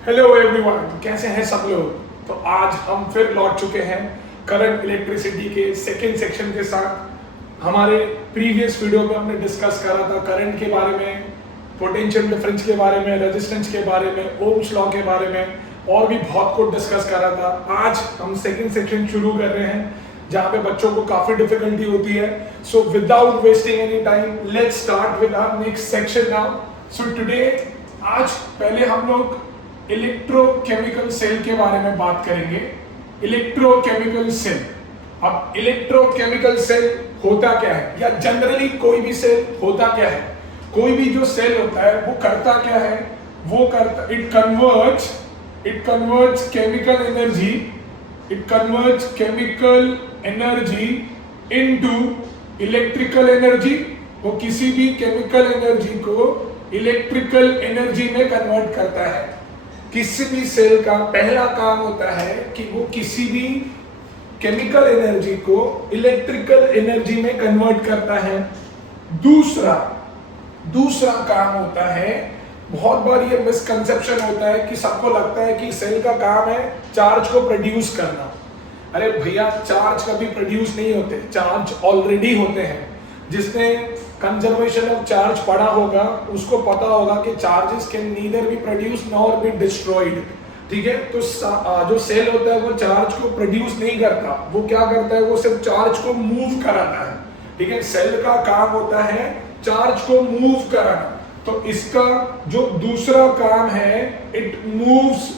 Hello everyone, कैसे हैं सब लोग। तो आज हम फिर लौट चुके हैं करंट इलेक्ट्रिसिटी के सेकेंड सेक्शन के साथ। हमारे प्रीवियस वीडियो में हमने डिस्कस करा था करंट के बारे में, पोटेंशियल डिफरेंस के बारे में, रेजिस्टेंस के बारे में, ओम्स लॉ के बारे में और भी बहुत कुछ डिस्कस करा था। आज हम सेकेंड सेक्शन शुरू कर रहे हैं जहाँ पे बच्चों को काफी डिफिकल्टी होती है। So without wasting any time let's start with our next section now. So today आज पहले हम लोग इलेक्ट्रोकेमिकल सेल के बारे में बात करेंगे। इलेक्ट्रोकेमिकल सेल, अब इलेक्ट्रोकेमिकल सेल होता क्या है, या जनरली कोई भी सेल होता क्या है। कोई भी जो सेल होता है वो करता क्या है, वो करता it converts chemical energy into electrical energy. वो किसी भी केमिकल एनर्जी को इलेक्ट्रिकल एनर्जी में कन्वर्ट करता है। किसी भी सेल का पहला काम होता है कि वो किसी भी केमिकल एनर्जी को इलेक्ट्रिकल एनर्जी में कन्वर्ट करता है। दूसरा काम होता है, बहुत बार ये मिसकंसेप्शन होता है कि सबको लगता है कि सेल का काम है चार्ज को प्रोड्यूस करना। अरे भैया, चार्ज कभी प्रोड्यूस नहीं होते, चार्ज ऑलरेडी होते हैं। जिसने कंजर्वेशन ऑफ चार्ज पढ़ा होगा उसको पता होगा कि charges can neither be produce nor be destroyed. ठीक है, तो जो सेल होता है वो चार्ज को प्रोड्यूस नहीं करता, वो क्या करता है, वो सिर्फ चार्ज को मूव कराता है। ठीक है, सेल का काम होता है चार्ज को मूव कराना। तो इसका जो दूसरा काम है, इट मूव्स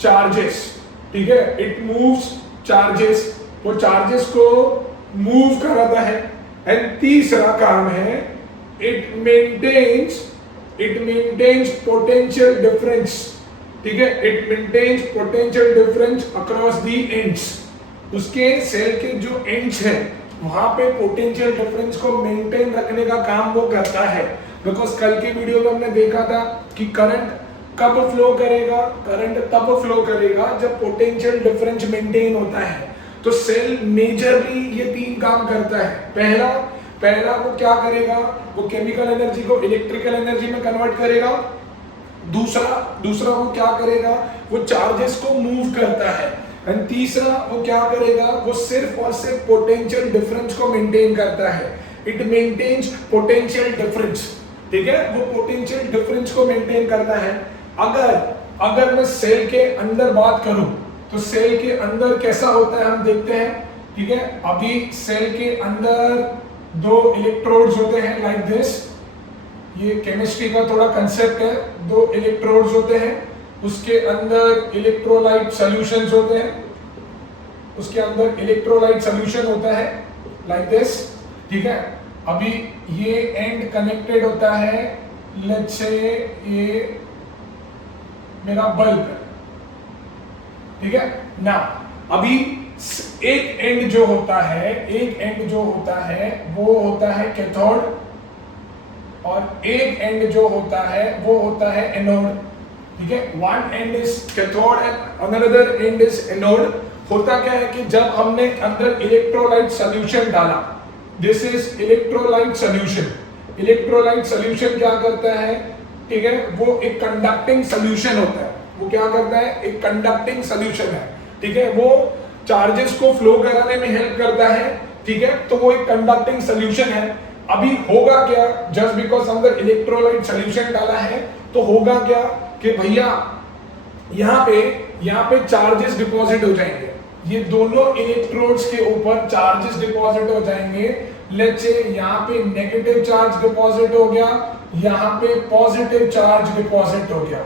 चार्जेस। ठीक है, इट मूव्स चार्जेस, वो चार्जेस को मूव कराता है। एंड तीसरा काम है, इट मेंटेन्स पोटेंशियल डिफरेंस। ठीक है, it maintains potential difference across the ends. उसके सेल के जो एंड्स है वहां पे पोटेंशियल डिफरेंस को मेंटेन रखने का काम वो करता है। बिकॉज कल के वीडियो में हमने देखा था कि करंट कब फ्लो करेगा, करंट तब फ्लो करेगा जब पोटेंशियल डिफरेंस मेंटेन होता है। तो सेल मेजरली ये तीन काम करता है। पहला वो क्या करेगा, वो केमिकल एनर्जी को इलेक्ट्रिकल एनर्जी में कन्वर्ट करेगा। दूसरा वो क्या करेगा, वो चार्जेस को मूव करता है। एंड तीसरा वो क्या करेगा, वो सिर्फ और सिर्फ पोटेंशियल डिफरेंस को मेंटेन करता है। It maintains potential difference. ठीक है, वो पोटेंशियल डिफरेंस को मेंटेन करता है। अगर मैं सेल के अंदर बात करूं तो सेल के अंदर कैसा होता है हम देखते हैं। ठीक है, अभी सेल के अंदर दो इलेक्ट्रोड्स होते हैं लाइक दिस। ये केमिस्ट्री का थोड़ा कंसेप्ट है। दो इलेक्ट्रोड्स होते हैं, उसके अंदर इलेक्ट्रोलाइट सॉल्यूशंस होते हैं, उसके अंदर इलेक्ट्रोलाइट सॉल्यूशन होता है लाइक दिस। ठीक है, अभी ये एंड कनेक्टेड होता है, लेट्स से ये मेरा बल्ब है। ठीक है ना, अभी एक एंड जो होता है वो होता है कैथोड, और एक एंड जो होता है वो होता है एनोड। ठीक है, one and is cathode and another and is anode. होता क्या है कि जब हमने अंदर इलेक्ट्रोलाइट सॉल्यूशन डाला, this is electrolyte solution. Electrolyte solution क्या करता है, ठीक है, वो एक कंडक्टिंग सॉल्यूशन होता है। वो क्या करता है, एक कंडक्टिंग सॉल्यूशन है। ठीक है, वो चार्जेस को फ्लो कराने में हेल्प करता है। ठीक है, तो वो एक कंडक्टिंग सॉल्यूशन है। अभी होगा क्या, जस्ट बिकॉज अंदर इलेक्ट्रोलाइट सॉल्यूशन डाला है तो होगा क्या कि भैया यहाँ पे चार्जेस डिपॉजिट हो जाएंगे। ये दोनों इलेक्ट्रोड्स के ऊपर चार्जेस डिपॉजिट हो जाएंगे। लेट्स से यहाँ पे नेगेटिव चार्ज डिपॉजिट हो गया, यहाँ पे पॉजिटिव चार्ज डिपॉजिट हो गया।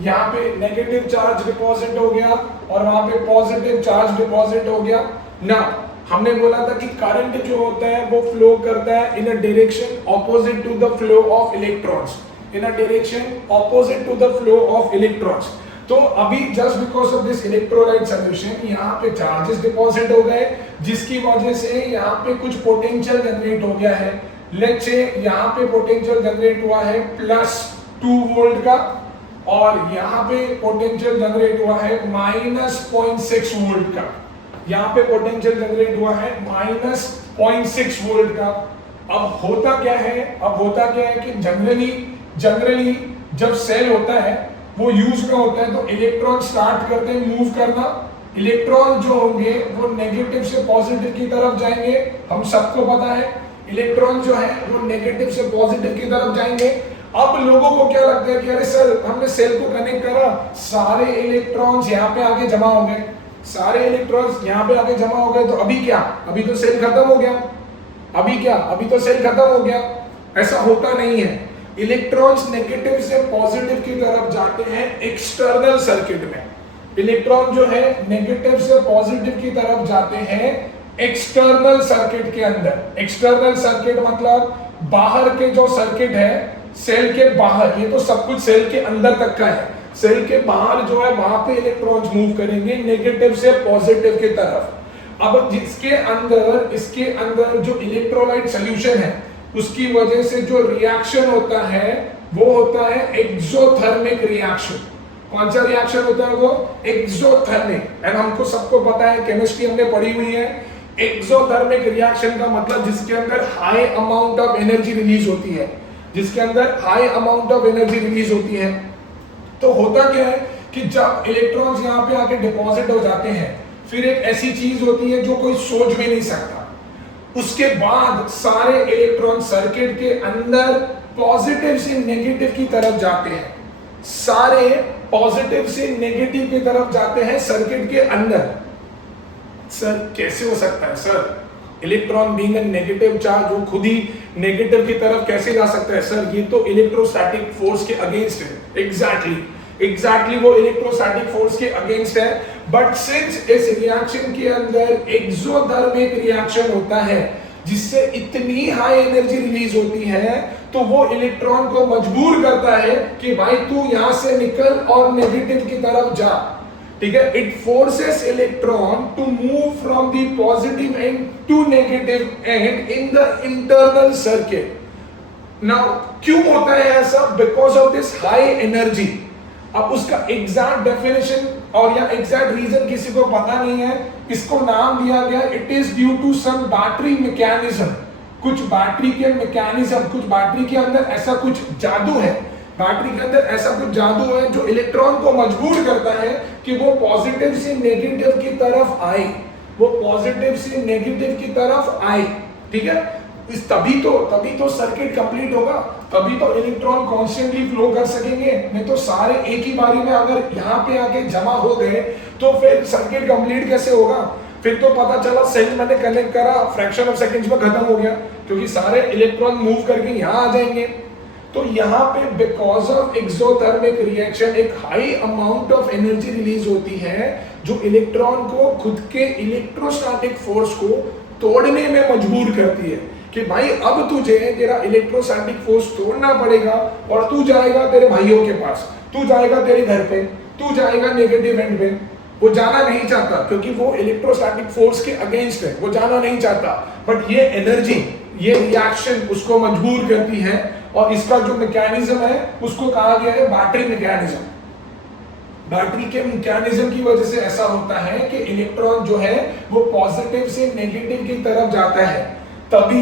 यहाँ पे नेगेटिव चार्ज डिपॉजिट हो गया और वहां पे पॉजिटिव चार्ज डिपॉजिट हो गया ना। हमने बोला था कि करंट जो होता है वो फ्लो करता है in a direction opposite to the flow of electrons, in a direction opposite to the flow of electrons. तो अभी just because of this electrolyte solution यहाँ पे चार्जेस डिपॉजिट हो गए, जिसकी वजह से यहाँ पे कुछ पोटेंशियल जनरेट हो गया है। लेट्स से यहाँ पे पोटेंशियल जनरेट हुआ है +2 वोल्ट का, और यहाँ पे पोटेंशियल जनरेट हुआ है -0.6 वोल्ट का। यहाँ पे पोटेंशियल जनरेट हुआ है -0.6 वोल्ट का। अब होता क्या है कि जनरली जब सेल होता है वो यूज में होता है, तो इलेक्ट्रॉन स्टार्ट करते हैं मूव करना। इलेक्ट्रॉन जो होंगे वो नेगेटिव से पॉजिटिव की तरफ जाएंगे, हम सबको पता है इलेक्ट्रॉन जो है वो नेगेटिव से पॉजिटिव की तरफ जाएंगे। अब लोगों को क्या लगता है कि अरे सर हमने सेल को कनेक्ट करा, सारे इलेक्ट्रॉन्स यहाँ पे आके जमा हो गए, सारे इलेक्ट्रॉन्स यहाँ पे आके जमा हो गए, तो अभी क्या, अभी तो सेल खत्म हो गया, अभी क्या, अभी तो सेल खत्म हो गया। ऐसा होता नहीं है। इलेक्ट्रॉन्स नेगेटिव से पॉजिटिव की तरफ जाते हैं एक्सटर्नल सर्किट में। इलेक्ट्रॉन जो है नेगेटिव से पॉजिटिव की तरफ जाते हैं एक्सटर्नल सर्किट के अंदर। एक्सटर्नल सर्किट मतलब बाहर के जो सर्किट है सेल के बाहर, ये तो सब कुछ सेल के अंदर तक का है, सेल के बाहर जो है वहां पे इलेक्ट्रॉन्स मूव करेंगे नेगेटिव से पॉजिटिव की तरफ। अब जिसके अंदर, इसके अंदर जो इलेक्ट्रोलाइट सॉल्यूशन है उसकी वजह से जो रिएक्शन होता है वो होता है एक्सोथर्मिक रिएक्शन। कौन सा रिएक्शन होता है वो? एक्सोथर्मिक। एंड हमको सबको पता है, केमिस्ट्री हमने पढ़ी हुई है, एक्सोथर्मिक रिएक्शन का मतलब जिसके अंदर high amount of energy release होती है, जिसके अंदर high amount of energy release होती है। तो होता क्या है कि जब इलेक्ट्रॉन्स यहाँ पे आके डिपॉजिट हो जाते हैं, फिर एक ऐसी चीज होती है जो कोई सोच भी नहीं सकता, उसके बाद सारे इलेक्ट्रॉन सर्किट के अंदर पॉजिटिव से नेगेटिव की तरफ जाते हैं, सारे पॉजिटिव से नेगेटिव की तरफ जाते हैं सर्किट के अंदर। सर कैसे हो सकता है sir? Electron being a negative charge वो खुद ही नेगेटिव की तरफ कैसे जा सकता है? सर ये तो इलेक्ट्रोस्टैटिक फोर्स के अगेंस्ट है। एग्जैक्टली वो इलेक्ट्रोस्टैटिक फोर्स के अगेंस्ट है। बट सिंस इस रिएक्शन के अंदर एक्सोथर्मिक रिएक्शन होता है जिससे इतनी हाई एनर्जी रिलीज होती है, तो वो इलेक्ट्रॉन को मजबूर करता है कि भाई तू यहां से निकल और नेगेटिव की तरफ जा। ठीक है, it forces electron to move from the positive end to negative end in the internal circuit. Now क्यों होता है ऐसा? Because of this high energy. अब उसका एग्जैक्ट डेफिनेशन और या एग्जैक्ट रीजन किसी को पता नहीं है, इसको नाम दिया गया it is due to some battery mechanism. कुछ बैटरी के मैकेनिज्म, कुछ बैटरी के अंदर ऐसा कुछ जादू है, बैटरी के अंदर ऐसा कुछ जादू है जो इलेक्ट्रॉन को मजबूर करता है कि वो पॉजिटिव से नेगेटिव की तरफ आए, वो पॉजिटिव से नेगेटिव की तरफ आए। ठीक है, इस तभी तो सर्किट कंप्लीट होगा, तभी तो इलेक्ट्रॉन कॉन्स्टेंटली फ्लो कर सकेंगे। नहीं तो सारे एक ही बारी में अगर यहाँ पे आके जमा हो गए तो फिर सर्किट कंप्लीट कैसे होगा? फिर तो पता चला सेल मैंने कनेक्ट करा, फ्रैक्शन ऑफ सेकंड्स में खत्म हो गया, क्योंकि सारे इलेक्ट्रॉन मूव करके यहाँ आ जाएंगे। तो यहाँ पे बिकॉज ऑफ एक्सोथर्मिक रिएक्शन एक high amount of energy release होती है जो इलेक्ट्रॉन को खुद के इलेक्ट्रोस्टैटिक फोर्स को तोड़ने में मजबूर करती है कि भाई अब तुझे तेरा इलेक्ट्रोस्टैटिक फोर्स तोड़ना पड़ेगा और तू जाएगा तेरे भाइयों के पास, तू जाएगा तेरे घर पे, तू जाएगा नेगेटिव एंड पे। वो जाना नहीं चाहता क्योंकि वो इलेक्ट्रोस्टैटिक फोर्स के अगेंस्ट है, वो जाना नहीं चाहता। बट ये एनर्जी, ये रिएक्शन उसको मजबूर करती है और इसका जो मैकेनिज्म है उसको कहा गया है बैटरी मैकेनिज्म। बैटरी के मैकेनिज्म की वजह से ऐसा होता है कि इलेक्ट्रॉन जो है वो पॉजिटिव से नेगेटिव की तरफ जाता है, तभी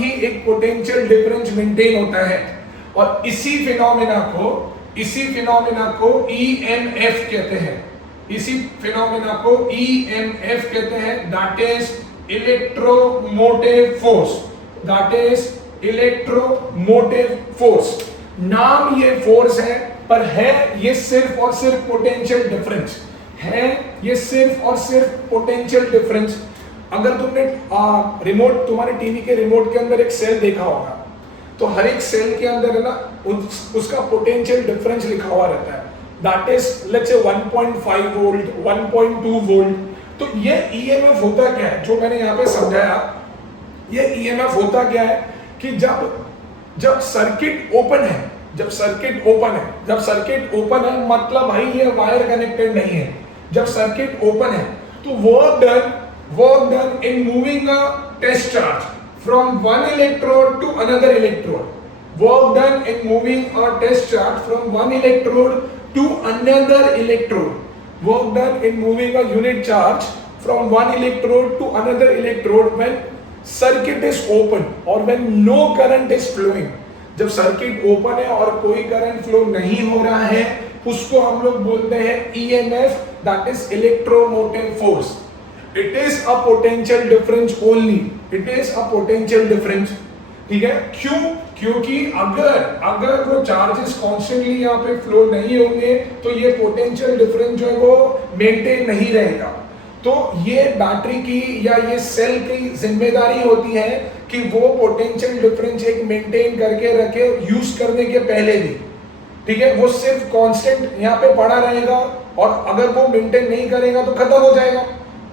ही एक पोटेंशियल डिफरेंस मेंटेन होता है। और इसी फिनोमेना को EMF कहते हैं, इसी फिनोमेना को EMF कहते हैं, that is electromotive force, that is electromotive force. नाम ये फोर्स है पर है ये सिर्फ और सिर्फ पोटेंशियल डिफरेंस है, ये सिर्फ और सिर्फ पोटेंशियल डिफरेंस। अगर तुमने रिमोट, तुम्हारे टीवी के रिमोट के अंदर एक सेल देखा होगा, तो हर एक सेल के अंदर है ना उसका पोटेंशियल डिफरेंस लिखा हुआ रहता है, that is let's say 1.5 volt, 1.2 volt. तो ये EMF होता क्या है जो मैंने यहाँ पे समझाया, ये EMF होता क्या है कि जब सर्किट ओपन है, जब सर्किट ओपन है मतलब भाई ये वायर कनेक्टेड नहीं है। जब सर्किट ओपन है तो work done in moving a test charge from one electrode to another electrode. Work done in moving a test charge from one electrode to another electrode. Work done in moving a unit charge from one electrode to another electrode when circuit is open or when no current is flowing. जब circuit open है और कोई current flow नहीं हो रहा है उसको हम लोग बोलते हैं EMF, that is electromotive force. It is a potential difference only, it is a potential difference. ठीक है, क्यों? क्योंकि अगर वो चार्जेस कॉन्स्टेंटली यहाँ पे फ्लो नहीं होंगे तो ये पोटेंशियल डिफरेंस जो है वो मेंटेन नहीं रहेगा। तो ये बैटरी की या ये सेल की जिम्मेदारी होती है कि वो पोटेंशियल डिफरेंस एक मेंटेन करके रखे यूज करने के पहले भी। ठीक है, वो सिर्फ कांस्टेंट यहाँ पे पड़ा रहेगा और अगर वो मेंटेन नहीं करेगा तो खत्म हो जाएगा।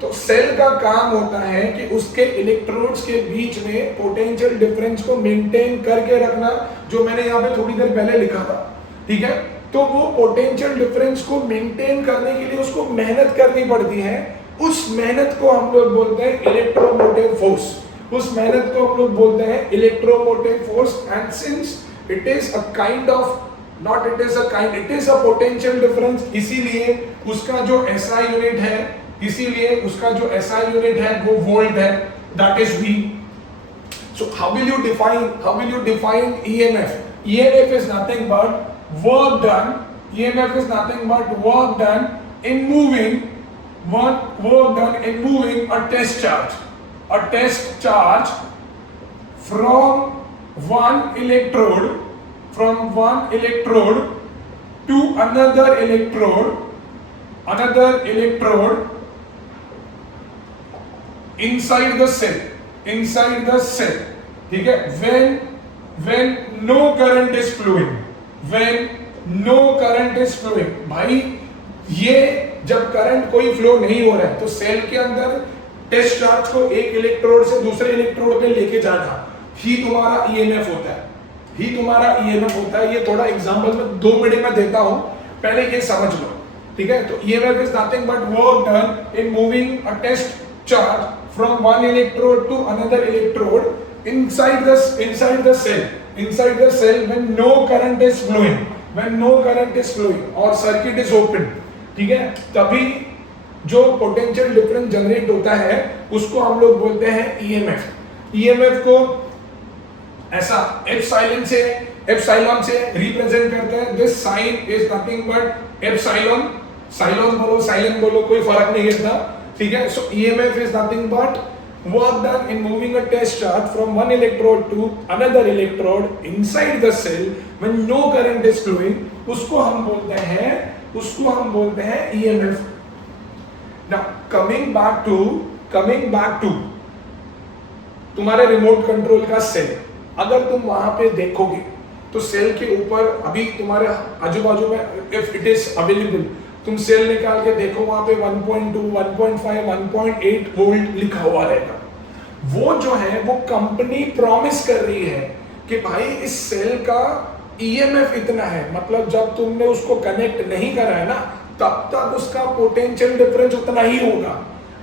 तो सेल का काम होता है कि उसके इलेक्ट्रोड्स के बीच में पोटेंशियल डिफरेंस को मेंटेन करके रखना, जो मैंने यहाँ पे थोड़ी देर पहले लिखा था। ठीक है, तो वो पोटेंशियल डिफरेंस को मेंटेन करने के लिए उसको मेहनत करनी पड़ती है। उस मेहनत को हम लोग बोलते हैं इलेक्ट्रोमोटिव फोर्स, उस मेहनत को हम लोग बोलते हैं electromotive force. And since it is a kind of not it is a kind, it is a potential difference, इसीलिए उसका जो एसआई यूनिट है, इसीलिए उसका जो एसआई यूनिट है वो वोल्ट है, that is V. So how will you define EMF? EMF is nothing but work done, EMF is nothing but work done in moving a test charge from one electrode to another electrode inside the cell। ठीक है, when no current is flowing, भाई ये जब current कोई flow नहीं हो रहा है तो सेल के अंदर टेस्ट चार्ज को एक इलेक्ट्रोड से दूसरे इलेक्ट्रोड पे लेके जाना ही तुम्हारा ईएमएफ होता है। ये थोड़ा एग्जांपल में 2 मिनट में देता हूं, पहले ये समझ लो। ठीक है, तो EMF is nothing but work done in moving a test charge from one electrode to another electrode inside the cell when no current is flowing और सर्किट इज ओपन। ठीक है, तभी जो पोटेंशियल डिफरेंस जनरेट होता है उसको हम लोग बोलते हैं ईएमएफ। ईएमएफ को ऐसा एप्सिलॉन से रिप्रेजेंट करते हैं। This sign is nothing but epsilon, साइलन बोलो कोई फर्क नहीं है। ठीक है, so EMF is nothing but work done in moving a test charge from one electrode to another electrode inside the cell when no current is flowing, उसको हम बोलते हैं EMF। Now coming back to तुम्हारे remote control का cell, अगर तुम वहां पे देखोगे तो सेल के ऊपर अभी तुम्हारे आजू बाजू में इफ इट इज अवेलेबल, तुम सेल निकाल के देखो वहां पे 1.2, 1.5, 1.8 वोल्ट लिखा हुआ रहेगा। वो जो है वो कंपनी प्रॉमिस कर रही है कि भाई इस सेल का ईएमएफ इतना है, मतलब जब तुमने उसको कनेक्ट नहीं करा है ना तब तक उसका पोटेंशियल डिफरेंस उतना ही होगा।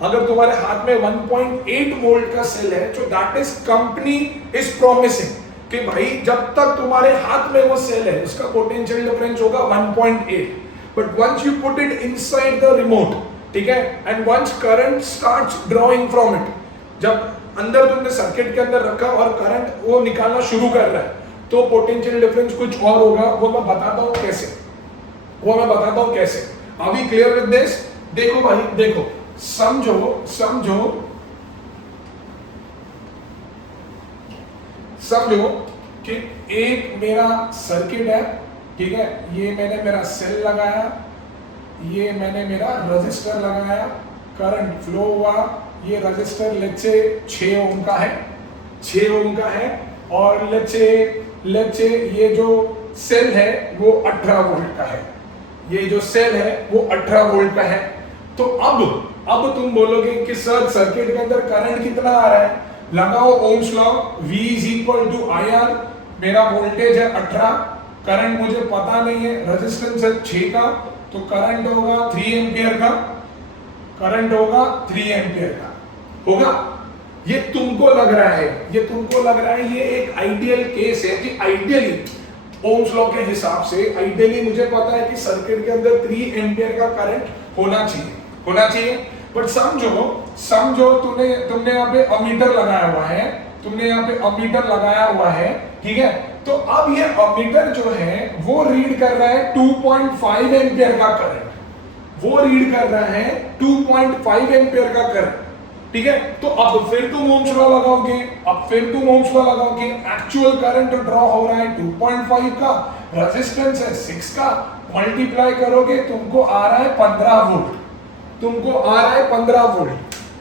अगर तुम्हारे हाथ में 1.8 वोल्ट का सेल है तो that is company is promising कि भाई जब तक तुम्हारे हाथ में वो सेल है उसका पोटेंशियल डिफरेंस होगा 1.8। But once you put it inside the remote, ठीक है, and once current starts drawing from it, जब अंदर तुमने सर्किट के अंदर रखा और करंट वो निकालना शुरू कर रहा है तो पोटेंशियल डिफरेंस कुछ और होगा। वो मैं बताता हूँ कैसे। Are we clear with this? देखो भाई, देखो, समझो कि एक मेरा सर्किट है। ठीक है, ये मैंने मेरा सेल लगाया, ये मैंने मेरा रजिस्टर लगाया, करंट फ्लो हुआ, ये रजिस्टर लेट्स से 6 ओम का है और लेट्स से ये जो सेल है वो 18 वोल्ट का है, ये जो सेल है वो 18 वोल्ट का है। तो अब तुम बोलोगे कि सर सर्किट के अंदर करंट कितना आ रहा है, लगाओ ओम्स लॉ, V = IR, मेरा वोल्टेज है 18, करंट मुझे पता नहीं है, रेजिस्टेंस है 6 का, तो करंट होगा 3 एम्पियर का, होगा। ये तुमको लग रहा है ये एक आइडियल केस है कि आइडियली ओम्स लॉ के हिसाब से आइडियली मुझे पता है कि सर्किट के अंदर 3 एम्पियर का करंट होना चाहिए। बट समझो तुमने यहाँ पे अमीटर लगाया हुआ है, ठीक है, तो अब ये अमीटर जो है वो रीड कर रहा है 2.5 एम्पियर का करंट, वो रीड कर रहा है 2.5 एम्पियर का करंट, ठीक है। तो अब फिर तुम ओम्स लॉ लगाओगे, एक्चुअल करंट ड्रॉ हो रहा है 2.5 का, रेजिस्टेंस है 6 का, मल्टीप्लाई करोगे तुमको आ रहा है 15 वोल्ट,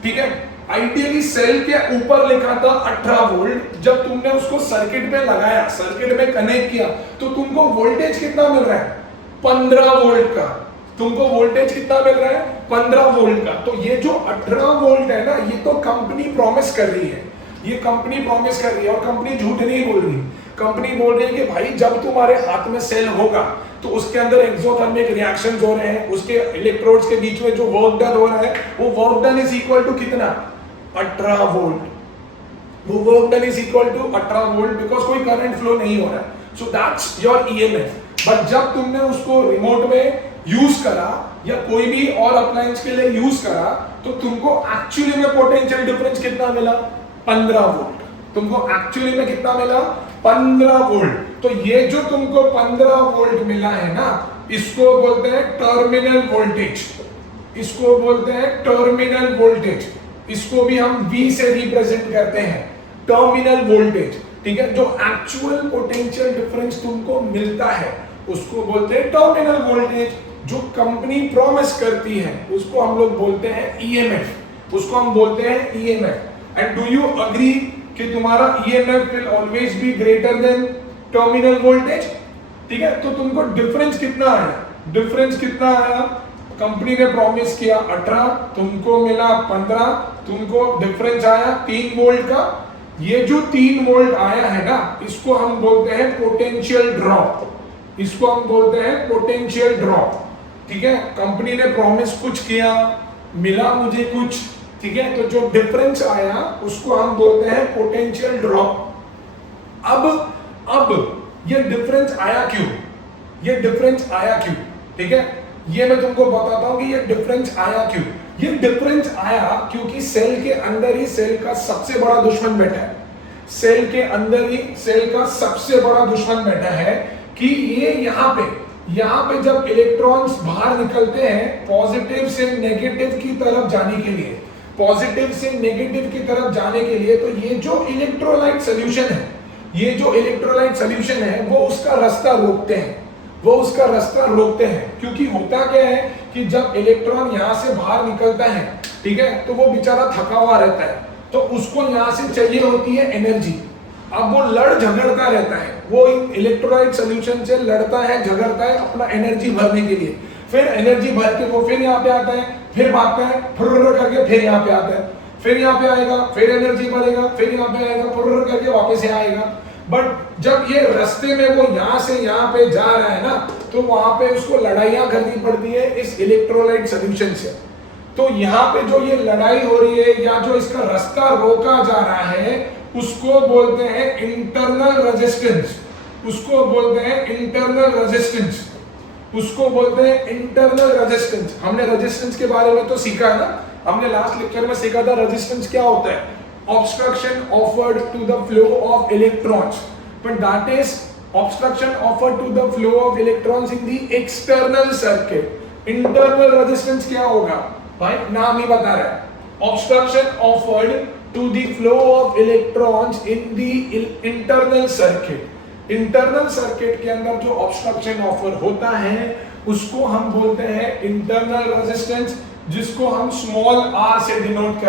ठीक है। आइडियली सेल के ऊपर लिखा था 18 वोल्ट, जब तुमने उसको सर्किट में लगाया, सर्किट में कनेक्ट किया, तो तुमको वोल्टेज कितना मिल रहा है? 15 वोल्ट का। तुमको वोल्टेज कितना मिल रहा है? 15 वोल्ट का। तो ये जो 18 वोल्ट है ना, ये तो कंपनी प्रॉमिस कर रही है, और कंपनी झूठ नहीं बोल रही। कंपनी बोल रही है कि भाई जब तुम्हारे हाथ में सेल होगा तो उसके अंदर एक्सोथर्मिक रिएक्शंस हो रहे हैं, उसके इलेक्ट्रोड्स के बीच में जो वर्क डन हो रहा है, वो work done is equal to कितना? 18 वोल्ट। वो work done is equal to 18 volt, because कोई करंट फ्लो नहीं हो रहा है। So that's your EMF. But जब तुमने उसको रिमोट में यूज करा या कोई भी और अप्लायंस के लिए यूज करा, तो तुमको एक्चुअली में पोटेंशियल डिफरेंस कितना मिला? 15 वोल्ट। तुमको एक्चुअली में कितना मिला? 15 वोल्ट। तो ये जो तुमको 15 वोल्ट मिला है ना, इसको बोलते हैं टर्मिनल वोल्टेज, इसको भी हम V से रिप्रेजेंट करते हैं, टर्मिनल वोल्टेज, ठीक है। जो एक्चुअल पोटेंशियल डिफरेंस तुमको मिलता है उसको बोलते हैं टर्मिनल वोल्टेज। जो कंपनी प्रॉमिस करती है उसको हम लोग बोलते हैं EMF, and do you agree कि तुम्हारा EMF will always be greater than terminal voltage, ठीक है। तो तुमको डिफरेंस कितना आया? कंपनी ने प्रॉमिस किया 18, तुमको मिला 15, तुमको डिफरेंस आया 3 वोल्ट का। ये जो 3 वोल्ट आया है ना, इसको हम बोलते हैं पोटेंशियल ड्रॉप, ठीक है। कंपनी ने प्रॉमिस कुछ किया, मिला मुझे कुछ, ठीक है। तो जो डिफरेंस आया उसको हम बोलते हैं पोटेंशियल ड्रॉप। अब ये डिफरेंस आया क्यों? ठीक है, ये मैं तुमको बताता हूं कि ये डिफरेंस आया क्यों। ये डिफरेंस आया क्योंकि सेल के अंदर ही सेल का सबसे बड़ा दुश्मन बैठा है, कि ये यहाँ पे जब इलेक्ट्रॉन्स बाहर निकलते हैं पॉजिटिव से नेगेटिव की तरफ जाने के लिए, तो ये जो इलेक्ट्रोलाइट सोल्यूशन है वो उसका रास्ता रोकते हैं। क्योंकि होता क्या है कि जब इलेक्ट्रॉन यहाँ से बाहर निकलता है, ठीक है, तो वो बेचारा थका हुआ रहता है, तो उसको यहाँ से चाहिए होती है एनर्जी। अब वो लड़ झगड़ता रहता है, वो इलेक्ट्रोलाइट सोल्यूशन से लड़ता है, झगड़ता है अपना एनर्जी भरने के लिए। फिर एनर्जी भर के वो फिर यहाँ पे आता है, फिर भागता है, फुर्र करके फिर यहाँ पे आता है, फिर यहाँ पे आएगा, फिर एनर्जी भरेगा, फिर यहाँ पे आएगा, फुर्र करके वापस यहाँ आएगा। बट जब ये रास्ते में वो यहाँ से यहाँ पे जा रहा है ना, तो वहां पे उसको लड़ाइयाँ करनी पड़ती है इस इलेक्ट्रोलाइट सोल्यूशन से। तो यहाँ पे जो ये लड़ाई हो रही है या जो इसका रास्ता रोका जा रहा है, उसको बोलते हैं इंटरनल रेजिस्टेंस। हमने रेजिस्टेंस के बारे में तो सीखा है ना, हमने लास्ट लेक्चर में सीखा था रेजिस्टेंस क्या होता है। Obstruction offered to the flow of electrons, but that is obstruction offered to the flow of electrons in the external circuit. Internal resistance क्या होगा भाई, नाम ही बता रहा है। Obstruction offered to the flow of electrons in the internal circuit. Internal circuit के अंदर जो obstruction offer होता है उसको हम बोलते हैं internal resistance, जिसको हम small r से डिनोट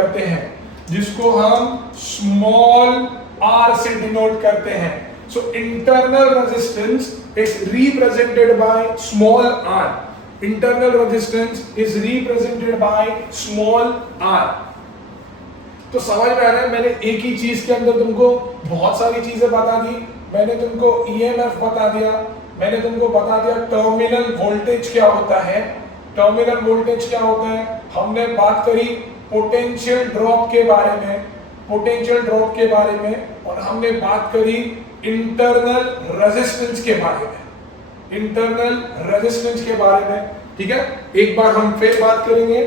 करते हैं। So internal resistance is represented by small r. तो समझ में आ रहा है, मैंने एक ही चीज के अंदर तुमको बहुत सारी चीजें बता दी। मैंने तुमको ईएमएफ बता दिया, मैंने तुमको बता दिया टर्मिनल वोल्टेज क्या होता है, हमने बात करी पोटेंशियल ड्रॉप के बारे में, और हमने बात करी इंटरनल रेजिस्टेंस के बारे में, ठीक है। एक बार हम फिर बात करेंगे।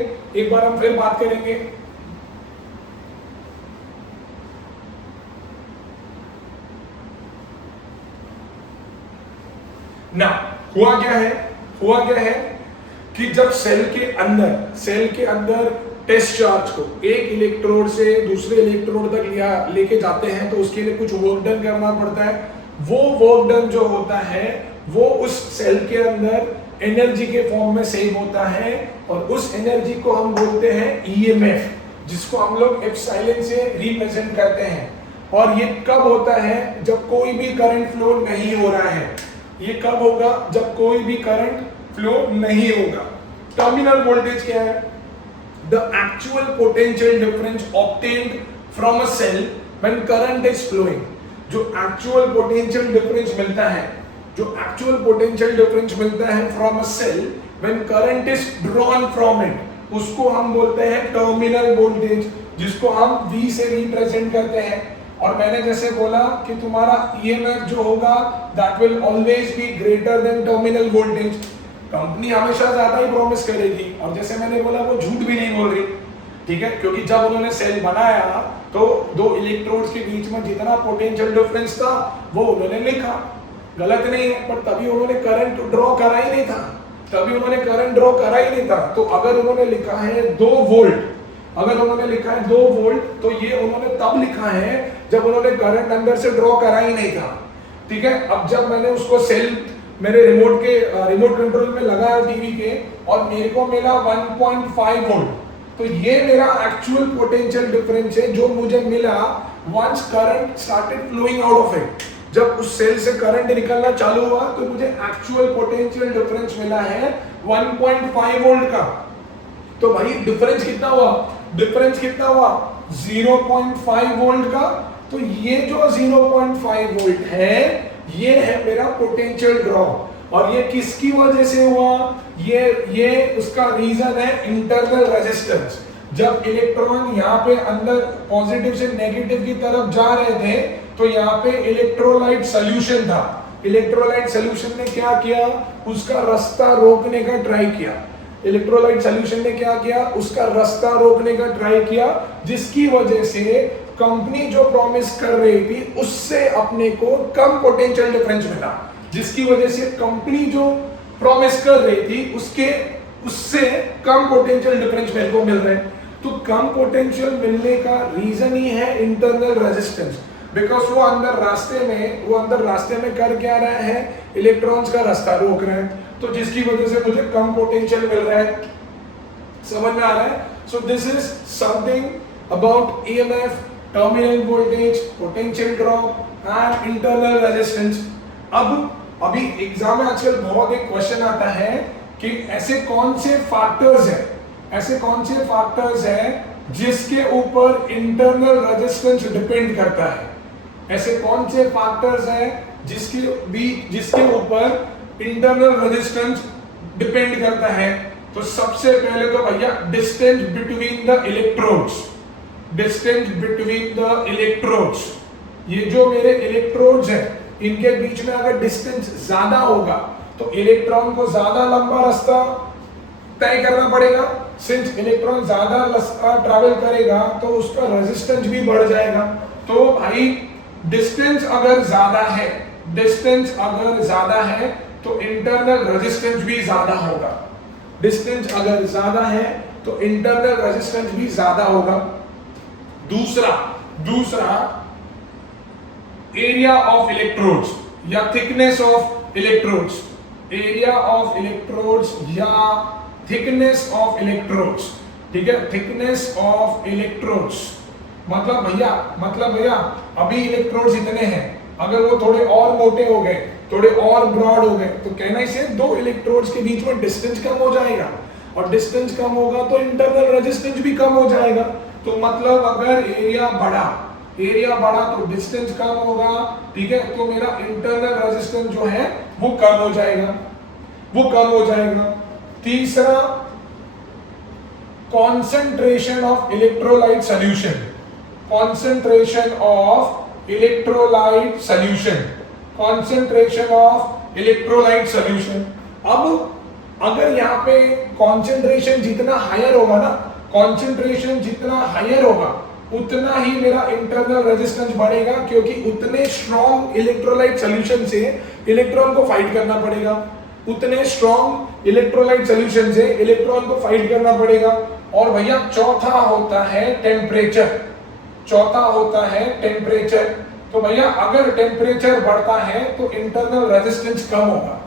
हुआ क्या है कि जब सेल के अंदर टेस्ट चार्ज को एक इलेक्ट्रोड से दूसरे इलेक्ट्रोड तक लेके जाते हैं, तो उसके लिए कुछ वर्क डन करना पड़ता है। वो वर्क डन जो होता है वो उस सेल के अंदर एनर्जी के फॉर्म में सेव होता है, और उस एनर्जी को हम बोलते हैं ईएमएफ, जिसको हम लोग एप्सिलॉन से रिप्रेजेंट करते हैं। और ये कब होता है? जब कोई भी करंट फ्लो नहीं हो रहा है। ये कब होगा? जब कोई भी करंट फ्लो नहीं होगा। टर्मिनल वोल्टेज क्या है? The actual potential difference obtained from a cell when current is flowing. जो एक्चुअल पोटेंशियल डिफरेंस मिलता है from a cell when current is drawn from it, उसको हम बोलते हैं टर्मिनल वोल्टेज, जिसको हम V से रिप्रेजेंट करते हैं। और मैंने जैसे बोला कि तुम्हारा EMF जो होगा that will always be greater than terminal voltage. Company हमेशा ज्यादा ही प्रॉमिस करेगी, और जैसे मैंने बोला वो झूठ भी नहीं बोल रही, ठीक है, क्योंकि जब उन्होंने सेल बनाया तो दो इलेक्ट्रोड्स के बीच में जितना पोटेंशियल डिफरेंस था वो उन्होंने लिखा, गलत नहीं है, पर तभी उन्होंने करंट ड्रॉ करा ही नहीं था। तो अगर उन्होंने लिखा है 2 वोल्ट, तो ये उन्होंने तब लिखा है जब उन्होंने करंट अंदर से ड्रॉ करा ही नहीं था, ठीक है। अब जब मैंने उसको सेल मेरे रिमोट कंट्रोल में लगाया टीवी के, और मेरे को मिला 1.5 वोल्ट, तो ये मेरा एक्चुअल पोटेंशियल डिफरेंस है जो मुझे मिला once current started flowing out of it. जब उस सेल से करंट निकलना चालू हुआ तो मुझे एक्चुअल पोटेंशियल डिफरेंस मिला है 1.5 वोल्ट का। तो भाई डिफरेंस कितना हुआ? 0.5 वोल्ट का। तो ये जो 0.5 वोल्ट है, ये है मेरा पोटेंशियल ड्रॉप। और ये किसकी वजह से हुआ? ये उसका रीजन है इंटरनल रेजिस्टेंस। जब इलेक्ट्रॉन यहाँ पे अंदर पॉजिटिव से नेगेटिव की तरफ जा रहे थे, तो यहाँ पे इलेक्ट्रोलाइट सॉल्यूशन था। इलेक्ट्रोलाइट सॉल्यूशन ने क्या किया? उसका रास्ता रोकने का ट्राई किया, जिसकी वजह से कंपनी जो प्रॉमिस कर रही थी उससे अपने को कम पोटेंशियल डिफरेंस मिला। जिसकी वजह से कंपनी जो प्रॉमिस कर रही थी उससे कम पोटेंशियल डिफरेंस मेरे को मिल रहे हैं। तो कम पोटेंशियल मिलने का रीजन ही है इंटरनल रेजिस्टेंस, बिकॉज वो अंदर रास्ते में कर क्या रहे हैं? इलेक्ट्रॉन्स का रास्ता रोक रहे हैं, तो जिसकी वजह से मुझे कम पोटेंशियल मिल रहा है। समझ में आ रहा है? So this is something about EMF, terminal voltage, potential drop and internal resistance. अभी एग्जाम में आजकल बहुत एक क्वेश्चन आता है कि ऐसे कौन से फैक्टर्स हैं जिसके ऊपर इंटरनल रेजिस्टेंस डिपेंड करता है। ऐसे कौन से फैक्टर्स हैं जिसके ऊपर इंटरनल रेजिस्टेंस डिपेंड करता है? तो सबसे पहले तो भैया डिस्टेंस बिटवीन द इलेक्ट्रोड्स। ये जो मेरे इलेक्ट्रोड्स हैं, इनके बीच में अगर डिस्टेंस ज्यादा होगा तो इलेक्ट्रॉन को ज्यादा लंबा रास्ता तय करना पड़ेगा। सिंस इलेक्ट्रॉन ज्यादा रास्ता ट्रैवल करेगा तो उसका रेजिस्टेंस भी बढ़ जाएगा। तो भाई डिस्टेंस अगर ज्यादा है तो इंटरनल रेजिस्टेंस भी ज्यादा होगा। दूसरा एरिया ऑफ इलेक्ट्रोड्स या थिकनेस ऑफ इलेक्ट्रोड्स। ठीक है, थिकनेस ऑफ इलेक्ट्रोड्स मतलब भैया अभी इलेक्ट्रोड्स इतने हैं, अगर वो थोड़े और मोटे हो गए, थोड़े और ब्रॉड हो गए, तो कहना इसे 2 इलेक्ट्रोड्स के बीच में डिस्टेंस कम हो जाएगा, और डिस्टेंस कम होगा तो इंटरनल रेजिस्टेंस भी कम हो जाएगा। तो मतलब अगर एरिया बढ़ा तो डिस्टेंस कम होगा, ठीक है, तो मेरा इंटरनल रेजिस्टेंस जो है वो कम हो जाएगा। तीसरा कॉन्सेंट्रेशन ऑफ इलेक्ट्रोलाइट सॉल्यूशन। अब अगर यहाँ पे कॉन्सेंट्रेशन जितना हायर होगा उतना ही मेरा इंटरनल रेजिस्टेंस बढ़ेगा, क्योंकि उतने स्ट्रॉन्ग इलेक्ट्रोलाइट सॉल्यूशन से इलेक्ट्रॉन को फाइट करना पड़ेगा। उतने स्ट्रॉन्ग इलेक्ट्रोलाइट सॉल्यूशन से इलेक्ट्रॉन को फाइट करना पड़ेगा। और भैया चौथा होता है टेम्परेचर, चौथा होता है टेम्परेचर। तो भैया अगर टेम्परेचर बढ़ता है तो इंटरनल रेजिस्टेंस कम होगा,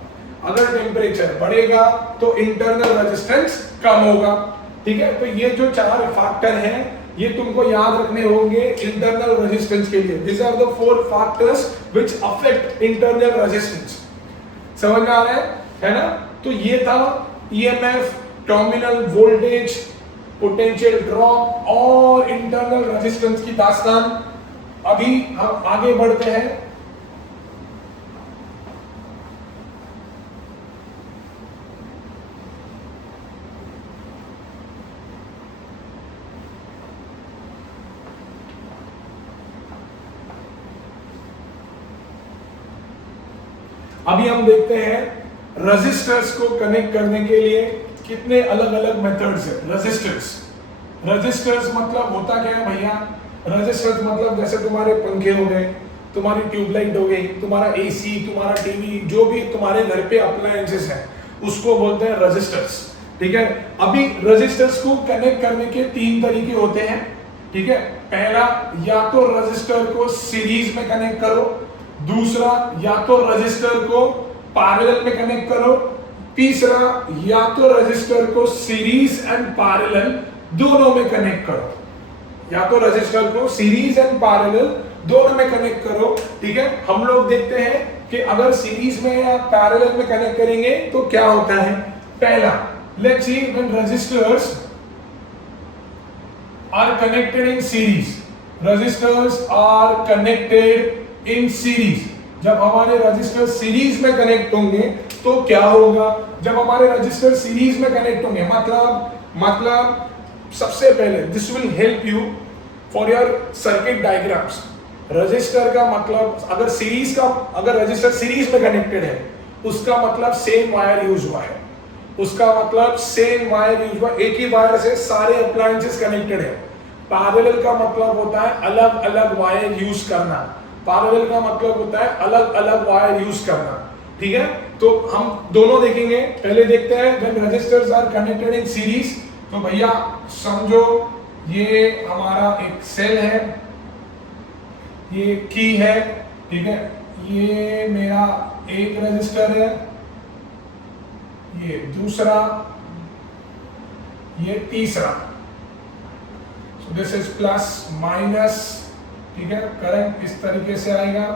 अगर टेम्परेचर बढ़ेगा तो इंटरनल रेजिस्टेंस कम होगा। ठीक है, तो ये जो चार फैक्टर हैं ये तुमको याद रखने होंगे इंटरनल रेजिस्टेंस के लिए। This are the 4 factors which affect internal resistance. समझ में आ रहा है ना? तो ये था EMF, terminal voltage, potential drop और इंटरनल रेजिस्टेंस की दास्तान। अभी हम आगे बढ़ते हैं। अभी हम देखते हैं रेजिस्टर्स को कनेक्ट करने के लिए कितने अलग अलग मेथड्स है। रेजिस्टर्स मतलब होता क्या है भैया? रेजिस्टर्स मतलब जैसे तुम्हारे पंखे हो गए, तुम्हारी ट्यूबलाइट हो गई, तुम्हारा एसी, तुम्हारा टीवी, जो भी तुम्हारे घर पे अप्लायंसेस है उसको बोलते हैं रेजिस्टर्स। ठीक है, अभी रेजिस्टर्स को कनेक्ट करने के 3 तरीके होते हैं। ठीक है, पहला या तो रेजिस्टर को सीरीज में कनेक्ट करो, दूसरा या तो रेजिस्टर को पैरेलल में कनेक्ट करो, तीसरा या तो रेजिस्टर को सीरीज एंड पैरेलल दोनों में कनेक्ट करो, या तो रेजिस्टर को सीरीज एंड पैरेलल दोनों में कनेक्ट करो। ठीक है, हम लोग देखते हैं कि अगर सीरीज में या पैरेलल में कनेक्ट करेंगे तो क्या होता है। पहला, let's see when resistors are connected in series, resistors are connected in series. जब हमारे रजिस्टर सीरीज में कनेक्ट होंगे तो क्या होगा? जब हमारे रजिस्टर सीरीज में कनेक्ट होंगे मतलब सबसे पहले this will help you for your circuit diagrams. Register का मतलब अगर रजिस्टर सीरीज में कनेक्टेड है उसका मतलब सेम वायर यूज हुआ है, उसका मतलब सेम वायर यूज हुआ, एक ही वायर से सारे अप्लायंसेस कनेक्टेड है। पैरेलल का मतलब होता है अलग अलग वायर यूज करना, पैरेलल का मतलब होता है अलग अलग वायर यूज करना। ठीक है, तो हम दोनों देखेंगे। पहले देखते हैं when resistors are connected in series. तो भैया समझो ये हमारा एक सेल है, ये की है। ठीक है, ये मेरा एक रेजिस्टर है, ये दूसरा, ये तीसरा। सो दिस इज प्लस माइनस। ठीक है, करंट इस तरीके से आएगा।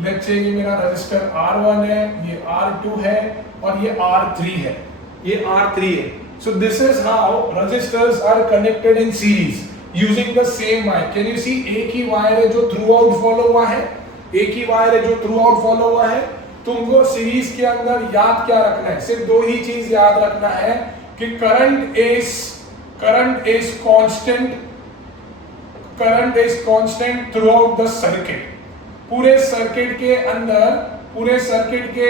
लेट्स से ये मेरा रेजिस्टर R1 है, ये R2 है और ये R3 है, ये R3 है। So this is how resistors are connected in series using the same wire. Can you see, एक ही वायर है जो थ्रू आउट फॉलो हुआ है, एक ही वायर है जो थ्रू आउट फॉलो हुआ है। तुमको सीरीज के अंदर याद क्या रखना है? सिर्फ 2 ही चीज याद रखना है कि current is constant through out the circuit. पूरे सर्किट के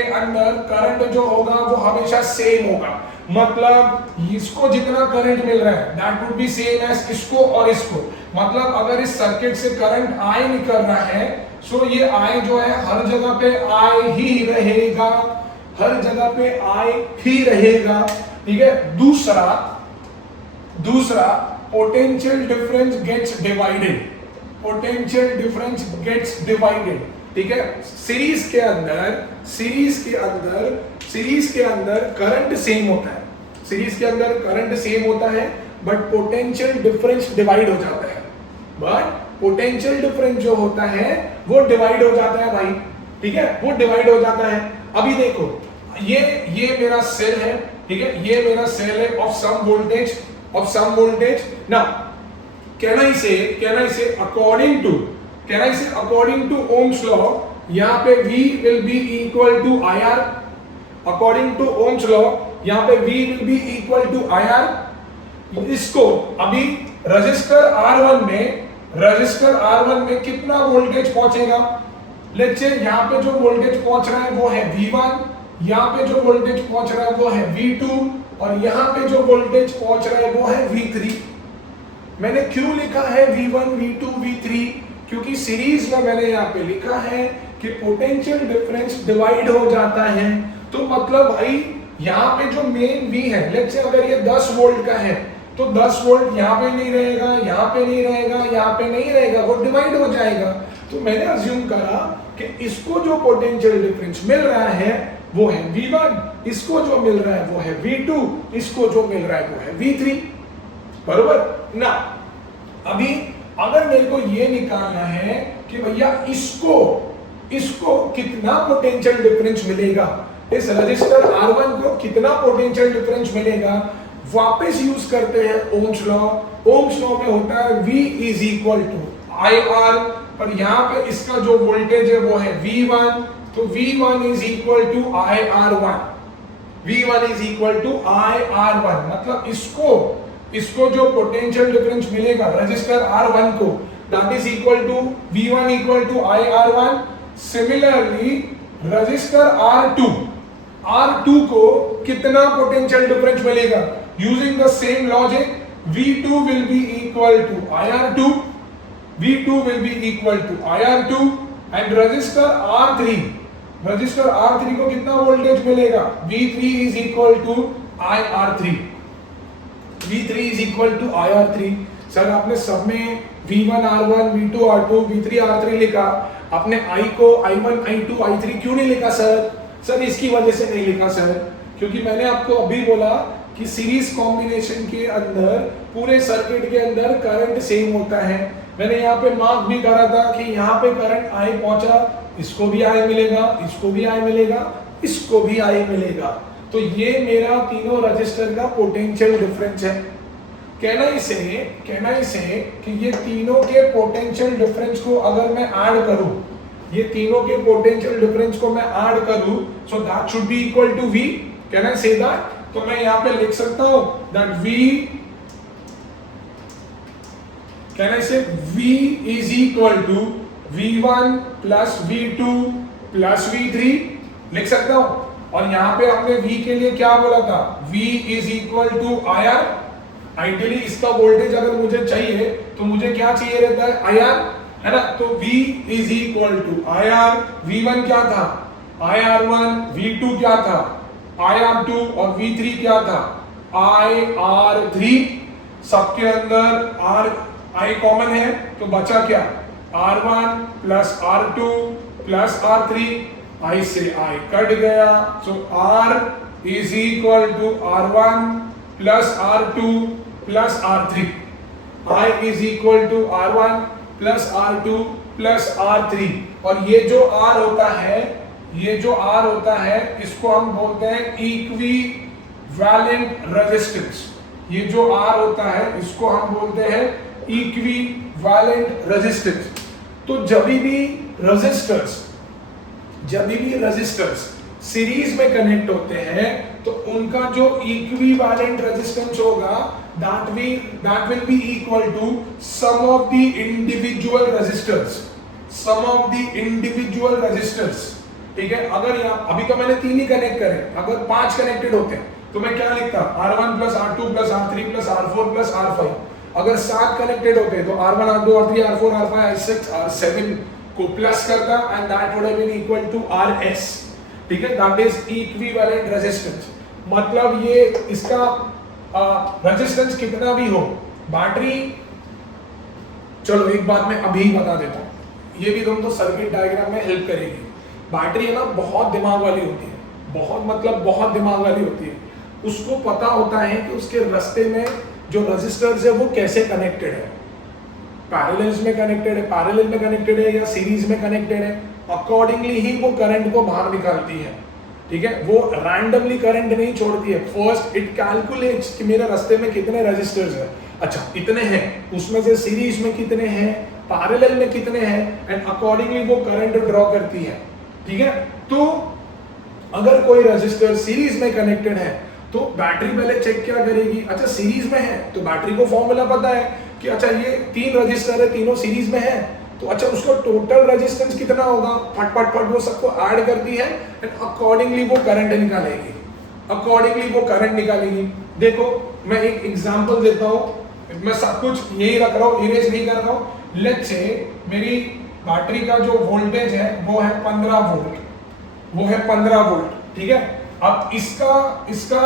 अंदर करंट जो होगा वो हमेशा सेम होगा। मतलब इसको जितना करंट मिल रहा है that would be same as इसको और इसको। मतलब अगर इस सर्किट से करंट आई निकल रहा है सो ये आई जो है हर जगह पे आई ही रहेगा, हर जगह पे आई ही रहेगा। ठीक है, दूसरा पोटेंशियल डिफरेंस गेट्स डिवाइडेड। ठीक है, सीरीज के अंदर करंट सेम होता है, सीरीज के अंदर करंट सेम होता है बट पोटेंशियल डिफरेंस डिवाइड हो जाता है। बट पोटेंशियल डिफरेंस जो होता है वो डिवाइड हो जाता है भाई। ठीक है, वो डिवाइड हो जाता है। अभी देखो ये मेरा सेल है। ठीक है, ये मेरा सेल है of some voltage. Now can I say according to Ohm's law, यहाँ पे V will be equal to IR। according to Ohm's law यहाँ पे V will be equal to IR। इसको अभी रजिस्टर R1 में कितना वोल्टेज पहुंचेगा? लेट्स से यहाँ पे जो वोल्टेज पहुंच रहा है वो है V1, यहाँ पे जो वोल्टेज पहुंच रहा है वो है V2 और यहाँ पे जो वोल्टेज पहुंच रहा है वो है V3। मैंने क्यों लिखा है V1, V2, V3? क्योंकि सीरीज में मैंने यहाँ पे लिखा है कि पोटेंशियल डिफरेंस डिवाइड हो जाता है तो मतलब भाई यहाँ पे जो मेन V है, लेट्स से अगर ये 10 वोल्ट का है तो 10 वोल्ट यहाँ पे नहीं रहेगा, यहाँ पे नहीं रहेगा, यहाँ पे नहीं रहेगा, वो डिवाइड हो जाएगा। तो मैंने अज्यूम करा कि इसको जो पोटेंशियल डिफरेंस मिल रहा है वो है V1, इसको जो मिल रहा है वो है V2, इसको जो मिल रहा है वो है V3, बरोबर ना। अभी अगर मेरे को ये निकालना है कि भैया इसको कितना पोटेंशियल डिफरेंस मिलेगा, इस रजिस्टर R1 को कितना पोटेंशियल डिफरेंस मिलेगा, वापस यूज करते हैं ओम्स लॉ। ओम्स लॉ में होता है V is equal to IR, पर यहाँ पे इसका जो वोल्टेज है वो है V1, तो V1 is equal to IR1, V1 is equal to IR1, मतलब इसको जो पोटेंशियल डिफरेंस मिलेगा रजिस्टर R1 को, that is equal to V1 equal to IR1। Similarly register R2 को कितना पोटेंशियल डिफरेंस मिलेगा, using the same logic, V2 will be equal to IR2, V2 will be equal to IR2, and register R3 को कितना voltage मिलेगा, V3 is equal to IR3, V3 is equal to IR3। Sir आपने सब में V1 R1, V2 R2, V3 R3 लिखा, आपने I को I1 I2 I3 क्यों नहीं लिखा सर? सर इसकी वजह से नहीं लिखा सर, क्योंकि मैंने आपको अभी बोला कि सीरीज कॉम्बिनेशन के अंदर पूरे सर्किट के अंदर करंट सेम होता है। मैंने यहाँ पे मार्क भी करा था कि यहाँ पे करंट I पहुंचा, इसको भी I मिलेगा, इसको भी I मिलेगा, इसको भी I मिलेगा। तो ये मेरा तीनों रजिस्टर का पोटेंशियल डिफरेंस है। कहना इसे कि ये तीनों के पोटेंशियल डिफरेंस को अगर मैं ऐड करूं, ये तीनों के पोटेंशियल डिफरेंस को मैं ऐड करूं, so that should be equal to V। Can I say that? तो मैं यहां पे लिख सकता हूं that V, can I say V is equal to V1 plus V2 plus V3 लिख सकता हूं। और यहां पे हमने V के लिए क्या बोला था, V is equal to IR। Ideally इसका वोल्टेज अगर मुझे चाहिए तो मुझे क्या चाहिए रहता है, IR, है ना। तो V is equal to IR, V1 क्या था IR1, V2 क्या था IR2 और V3 क्या था IR3। सबके अंदर I कॉमन है तो बचा क्या, R1 plus R2 plus R3, I से I कट गया, so R is equal to R1 plus R2 plus R3, I is equal to R1 plus R2 plus R3। और ये जो R होता है इसको हम बोलते हैं इक्विवेलेंट रेजिस्टेंस। ये जो R होता है इसको हम बोलते हैं इक्विवेलेंट रेजिस्टेंस। तो जब भी रजिस्टर्स सीरीज में कनेक्ट होते हैं तो उनका जो इक्विवेलेंट रेजिस्टेंस होगा that will be equal to sum of the individual resistors। ठीक है, अगर यहाँ अभी तो मैंने 3 ही कनेक्ट करे, अगर 5 कनेक्टेड होते हैं तो मैं क्या लिखता, R1 plus R2 plus R3 plus R4 plus R5। अगर 7 कनेक्टेड होते हैं तो R1 R2 R3 R4 R5 R6 R7 को प्लस करता and that would have been equal to RS। ठीक है, दैट इज इक्विवेलेंट रेजिस्टेंस। मतलब ये इसका रेजिस्टेंस कितना भी हो, बैटरी, चलो एक बात मैं अभी बता देता हूँ, ये भी तुमको सर्किट डायग्राम में हेल्प करेगी। बैटरी है ना बहुत दिमाग वाली होती है, बहुत दिमाग वाली होती है। उसको पता होता है कि उसके रास्ते में जो रजिस्टर्स है वो कैसे कनेक्टेड है, पैरेलल में कनेक्टेड है या सीरीज में कनेक्टेड है, अकॉर्डिंगली ही वो करंट को बाहर निकालती है। ठीक है, वो रैंडमली करंट नहीं छोड़ती है। फर्स्ट इट कैलकुलेट्स कि मेरे रास्ते में कितने रजिस्टर्स हैं, अच्छा इतने हैं, उसमें से सीरीज में कितने हैं, पैरेलल में कितने हैं, एंड अकॉर्डिंगली वो करंट ड्रॉ करती है। ठीक है, तो अगर कोई रजिस्टर सीरीज में कनेक्टेड है तो बैटरी पहले चेक क्या करेगी, अच्छा सीरीज में है तो बैटरी को फॉर्मूला पता है कि अच्छा ये 3 रजिस्टर है, तीनों सीरीज में है, तो अच्छा उसको टोटल रेजिस्टेंस कितना होगा, फट वो सबको ऐड करती है एंड अकॉर्डिंगली वो करंट निकालेगी। देखो मैं एक एग्जांपल देता हूं, मैं सब कुछ यही रख रहा हूं, इरेज नहीं कर रहा हूं। लेट्स से मेरी बैटरी का जो वोल्टेज है वो है 15 वोल्ट, ठीक है। अब इसका इसका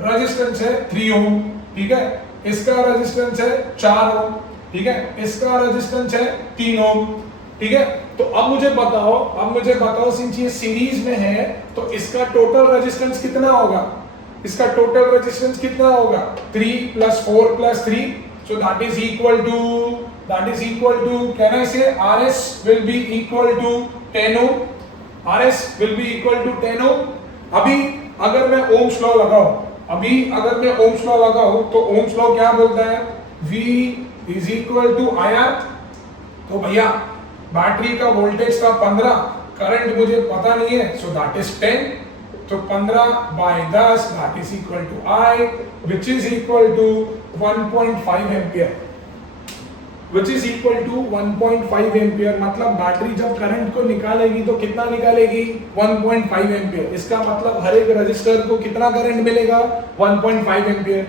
रेजिस्टेंस है 3 ओम, ठीक है, इसका रेजिस्टेंस है 4 ओम, ठीक है, इसका रेजिस्टेंस है 3 ओम, ठीक है। तो अब मुझे बताओ सिंस ये सीरीज में है तो इसका टोटल रेजिस्टेंस कितना होगा, इसका टोटल रेजिस्टेंस कितना होगा 3 + 4 + 3, so that is equal to can I say RS will be equal to 10 ohm, RS will be equal to 10 ohm। अभी अगर मैं ओम्स लॉ लगाऊं तो ओम्स लॉ क्या बोलता है, V is equal to IR। तो भैया बैटरी का वोल्टेज था 15, करंट मुझे पता नहीं है, so that is 10, तो 15/10 that is equal to I, which is equal to 1.5 ampere, which is equal to 1.5 ampere. मतलब बैटरी जब करंट को निकालेगी तो कितना निकालेगी 1.5 एम्पियर। इसका मतलब हर एक रजिस्टर को कितना करंट मिलेगा 1.5 ampere.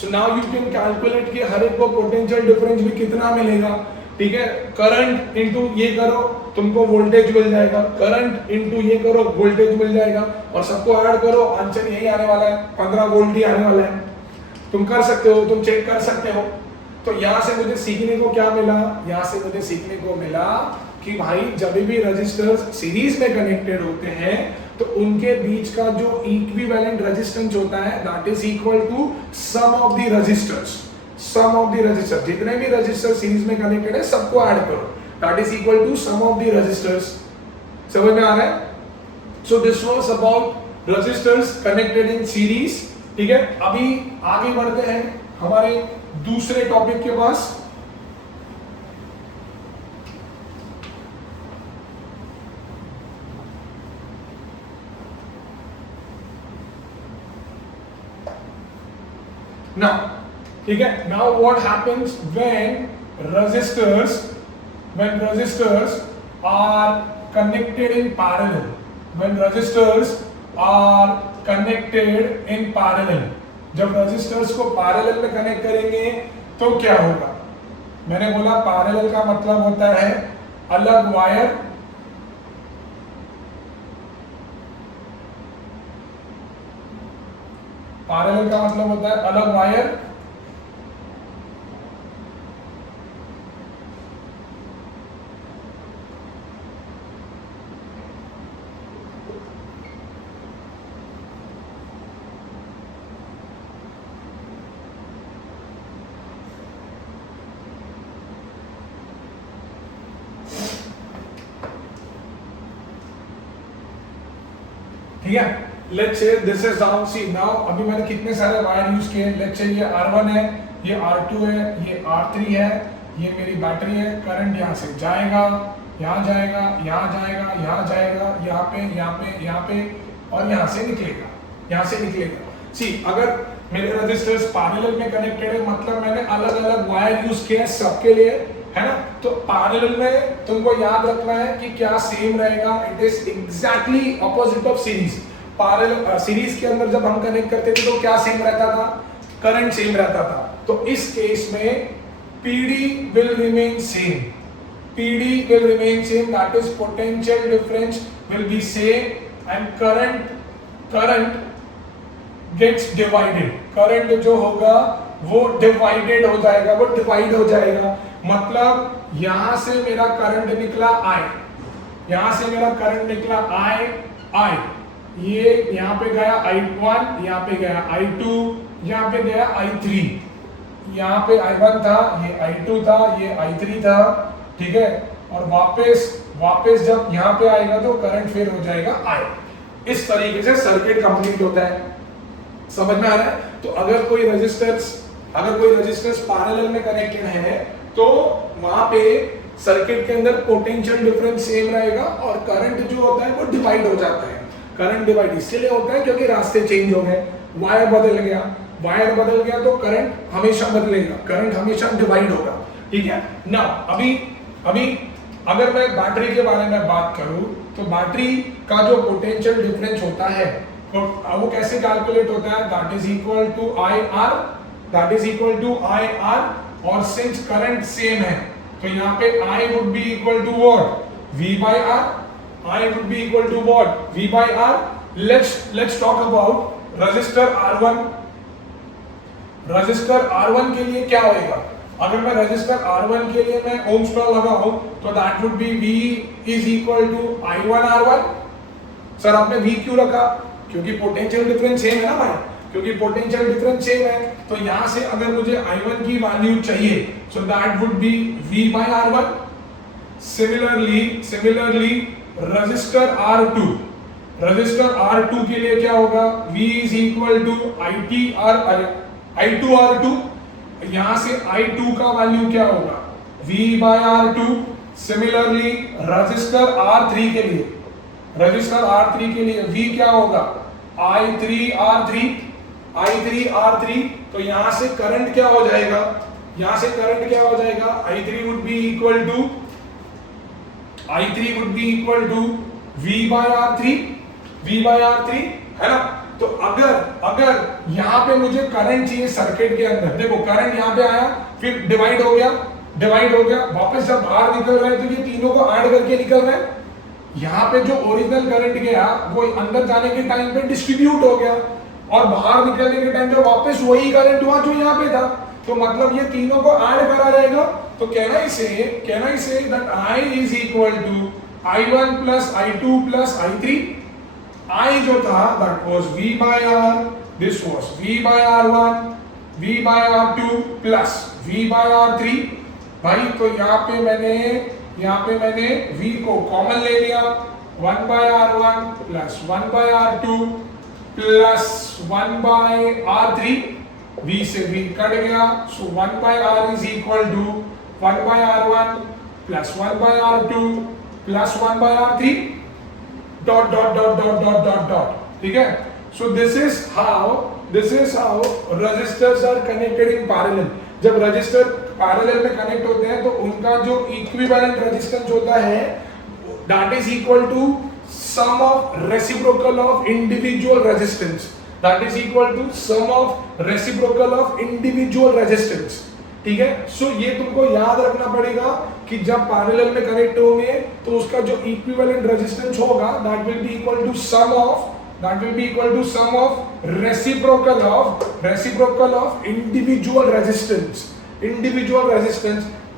So now you can calculate कि हर एक को पोटेंशियल डिफरेंस भी कितना मिलेगा, ठीक है। करंट इनटू ये करो तुमको वोल्टेज मिल जाएगा, करंट इनटू ये करो वोल्टेज मिल जाएगा, और सबको ऐड करो आंसर यही आने वाला है, 15 वोल्ट ही आने वाला है। तुम कर सकते हो, तुम चेक कर सकते हो। तो यहाँ से मुझे सीखने को क्या मिला, यहाँ से मुझे सीखने को मिला कि भाई जब भी रजिस्टर्स सीरीज में कनेक्टेड होते हैं तो उनके बीच का जो इक्विवेलेंट रेजिस्टेंस होता है that is equal to sum of the resistors, जितने भी रजिस्टर सीरीज में कनेक्टेड है सबको ऐड करो, that is equal to sum of the resistors. समझ में आ रहा है? So this was about resistors connected in series, ठीक है। अभी आगे बढ़ते हैं हमारे दूसरे टॉपिक के पास। नाउ ठीक है, now what happens when resistors are connected in parallel, when resistors are connected in parallel, जब रेजिस्टर्स को पैरेलल में कनेक्ट करेंगे तो क्या होगा। मैंने बोला पैरेलल का मतलब होता है अलग वायर, पैरेलल का मतलब होता है अलग वायर, ठीक है। Let's say this is down, see now अभी मैंने कितने सारे वायर यूज किए। लेट्स से ये R1 है, ये R2 है, ये R3 है, ये मेरी बैटरी है। करंट यहाँ से जाएगा, यहाँ जाएगा, यहाँ जाएगा, यहाँ जाएगा, यहाँ पे, यहाँ पे, यहाँ पे, और यहाँ से निकलेगा, यहाँ से निकलेगा। सी अगर मेरे रजिस्टर्स पैरेलल में कनेक्टेड है मतलब मैंने अलग अलग वायर यूज किए सबके लिए, है ना। तो पैरेलल में तुमको याद रखना है कि क्या सेम रहेगा, it is exactly opposite of series. Parallel series के अंदर जब हम कनेक्ट करते थे तो क्या सेम रहता था, करंट सेम रहता था। तो इस केस में PD will remain same, PD will remain same, that is potential difference will be same and current gets divided, current जो होगा वो divided हो जाएगा, वो divide हो जाएगा। मतलब यहां से मेरा करंट निकला I, यहां से मेरा करंट निकला I, ये यहां पे गया I1, यहां पे गया I2, यहां पे गया I3, यहां पे I1 था, ये I2 था, ये I3 था, ठीक है। और वापस जब यहाँ पे आएगा तो करंट फिर हो जाएगा I। इस तरीके से सर्किट कंप्लीट होता है। समझ में आ रहा है? तो अगर कोई रेजिस्टर्स पैरेलल में कनेक्टेड है तो वहां पे सर्किट के अंदर पोटेंशियल डिफरेंस सेम रहेगा और करंट जो होता है वो डिवाइड हो जाता है। करंट डिवाइड इसलिए होता है क्योंकि रास्ते चेंज हो गए, वायर बदल गया तो करंट हमेशा बदलेगा, करंट हमेशा डिवाइड होगा, ठीक है ना। अभी अगर मैं बैटरी के बारे में बात करूं तो बैटरी का जो पोटेंशियल डिफरेंस होता है वो कैसे कैलकुलेट होता है, that is equal to IR, और सिंस करंट सेम है तो यहाँ पे I would be equal to what, V by R, I would be equal to what, V by R, let's talk about register R1। Register R1 के लिए क्या होएगा? अगर मैं रजिस्टर R1 के लिए मैं ओम्स लॉ लगाऊं तो that would be V is equal to I1 R1। Sir आपने V क्यों रखा? क्योंकि पोटेंशियल डिफरेंस सेम है ना भाई, क्योंकि पोटेंशियल डिफरेंस सेम है, तो यहां से अगर मुझे I1 की वैल्यू चाहिए so that would be V by R1। Similarly register R2, register R2 के लिए क्या होगा? V is equal to I2 R2। यहां से I2 का वैल्यू क्या होगा? V by R2। Similarly register R3 के लिए, रजिस्टर R3 के लिए V क्या होगा? I3 R3। तो यहां से करंट क्या हो जाएगा? यहां से करंट क्या हो जाएगा? I3 would be equal to V by R3 है ना। तो अगर यहां पे मुझे करंट चाहिए सर्किट के अंदर, देखो करंट यहां पे आया, फिर डिवाइड हो गया, वापस जब बाहर निकल रहा है तो ये तीनों को ऐड करके निकल रहा है। यहाँ पे जो ओरिजिनल करंट गया वो अंदर जाने के टाइम पे डिस्ट्रीब्यूट हो गया और बाहर निकलने के टाइम पे वापस वही करंट हुआ जो यहाँ पे था। तो मतलब ये तीनों को ऐड करा जाएगा। तो can I say that I is equal to I1 plus I2 plus I3। I जो था that was V by R, this was V by R1, V by R2 plus V by R3। भाई तो यहाँ पे मैंने V को common ले लिया, 1 by R1 plus 1 by R2 plus 1 by R3। V से V कट गया, so 1 by R is equal to 1 by R1 plus 1 by R2 plus 1 by R3 dot. ठीक है। So this is how resistors are connected in parallel. जब register parallel में connect होते हैं तो उनका जो इक्विवेलेंट रेजिस्टेंस होता है that is equal to sum of reciprocal of individual resistance, that is equal to sum of reciprocal of individual resistance. ठीक है। सो ये तुमको याद रखना पड़ेगा कि जब पैरेलल में कनेक्ट होंगे तो उसका जो इक्विवेलेंट रेजिस्टेंस होगा that will be equal to sum of reciprocal of individual resistance.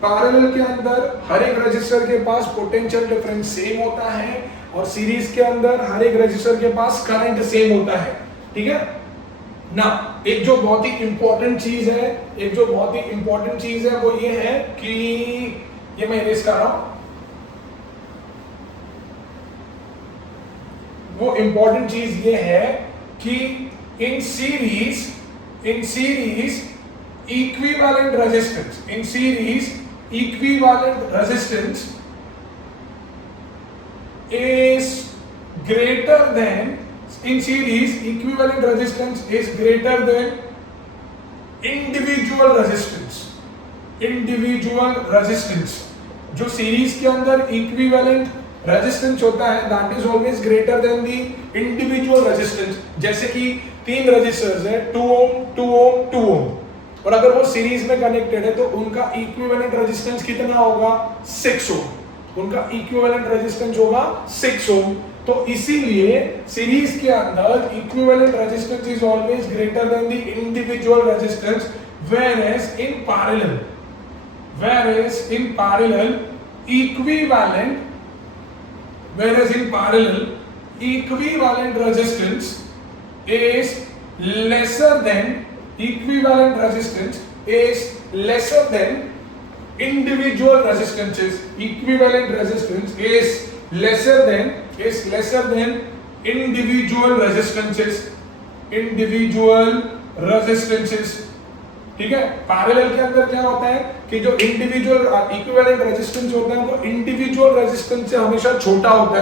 Parallel के अंदर हर एक रजिस्टर के पास पोटेंशियल डिफरेंस सेम होता है और सीरीज के अंदर हर एक रजिस्टर के पास करंट सेम होता है। ठीक है ना। एक जो बहुत ही इंपॉर्टेंट चीज है वो ये है कि ये मैं इरेज कर रहा हूं। वो इंपॉर्टेंट चीज ये है कि in series equivalent resistance is greater than in series equivalent resistance is greater than individual resistance। जो सीरीज के अंदर इक्विवेलेंट रेजिस्टेंस होता है that is always greater than the individual resistance. जैसे कि 3 रजिस्टर्स है 2 ओम और अगर वो सीरीज में कनेक्टेड है तो उनका इक्विवेलेंट रेजिस्टेंस कितना होगा? 6 ओम। उनका इक्विवेलेंट रेजिस्टेंस होगा 6 ओम। तो इसीलिए सीरीज के अंदर equivalent resistance is always greater than the individual resistance, whereas in parallel equivalent resistance is lesser than individual resistances। equivalent resistance is lesser than individual resistances। ठीक है। पैरेलल के अंदर क्या होता है कि जो इंडिविजुअल इक्विवेलेंट रेजिस्टेंस होता है वो इंडिविजुअल रेजिस्टेंस से हमेशा छोटा होता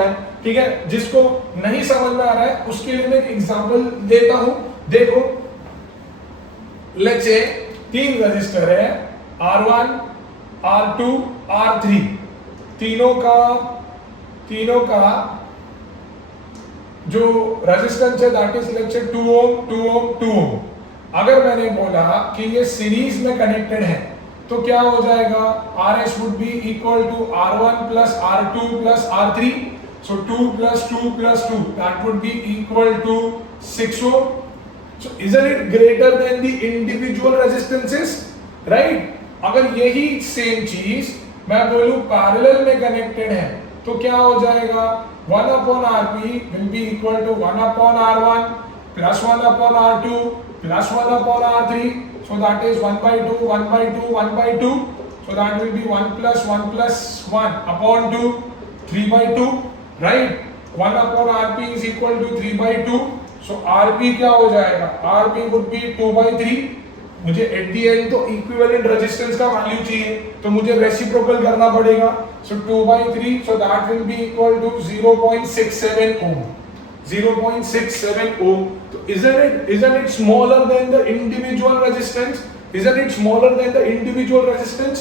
है। ठीक है। जिसको नहीं समझ में आ रहा है उसके लिए मैं एक एग्जांपल देता हूं। देखो लेट्स से 3 रजिस्टर है R1 R2 R3, तीनों का जो रेजिस्टेंस है दैट इज लेट्स से 2 ओम। अगर मैंने बोला कि ये सीरीज में कनेक्टेड है तो क्या हो जाएगा? RS would be equal to R1 plus R2 plus R3। So 2 plus 2 plus 2, that would be equal to 6 ohm. So isn't it greater than the individual resistances, right? अगर यही सेम चीज मैं बोलूं पैरेलल में कनेक्टेड है तो क्या हो जाएगा, 1 upon Rp will be equal to 1 upon R1 plus 1 upon R2 plus 1 upon R3. So that is 1 by 2, 1 by 2, 1 by 2. So that will be 1 plus 1 plus 1 upon 2, 3 by 2, right? 1 upon Rp is equal to 3 by 2. So Rp क्या हो जाएगा, Rp would be 2 by 3. मुझे at the and तो equivalent resistance का value चाहिए तो मुझे reciprocal करना पड़ेगा. सो 2 by 3, so that will be equal to 0.67 ohm. 0.67 ohm. So isn't it smaller than the individual resistance? Isn't it smaller than the individual resistance?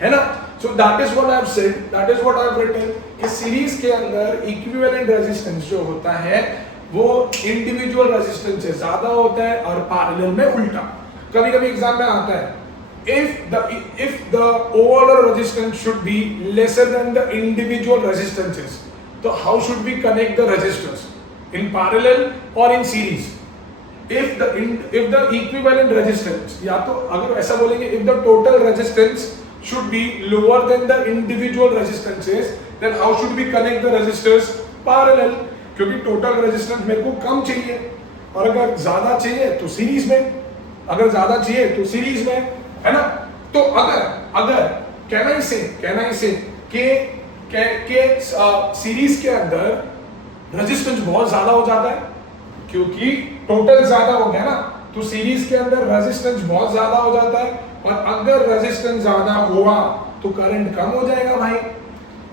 है ना? So that is what I have said. That is what I have written. कि series के अंदर equivalent resistance जो होता है वो individual resistance से ज्यादा होता है और पैरेलल में उल्टा. कभी कभी एग्जाम में आता है if the overall resistance should be lesser than the individual resistances, so how should we connect the resistors in parallel or in series? If the equivalent resistance, या तो अगर ऐसा बोलेंगे if the total resistance should be lower than the individual resistances, then how should we connect the resistors parallel? क्योंकि total resistance मेरे को कम चाहिए और अगर ज्यादा चाहिए तो सीरीज में, अगर ज्यादा चाहिए तो सीरीज में, है ना? तो अगर कहना ही से के सीरीज के अंदर रेजिस्टेंस बहुत ज्यादा हो जाता है क्योंकि टोटल ज्यादा हो गया ना, तो सीरीज के अंदर रेजिस्टेंस बहुत ज्यादा हो जाता है और अगर रेजिस्टेंस ज्यादा हुआ तो करंट कम हो जाएगा भाई.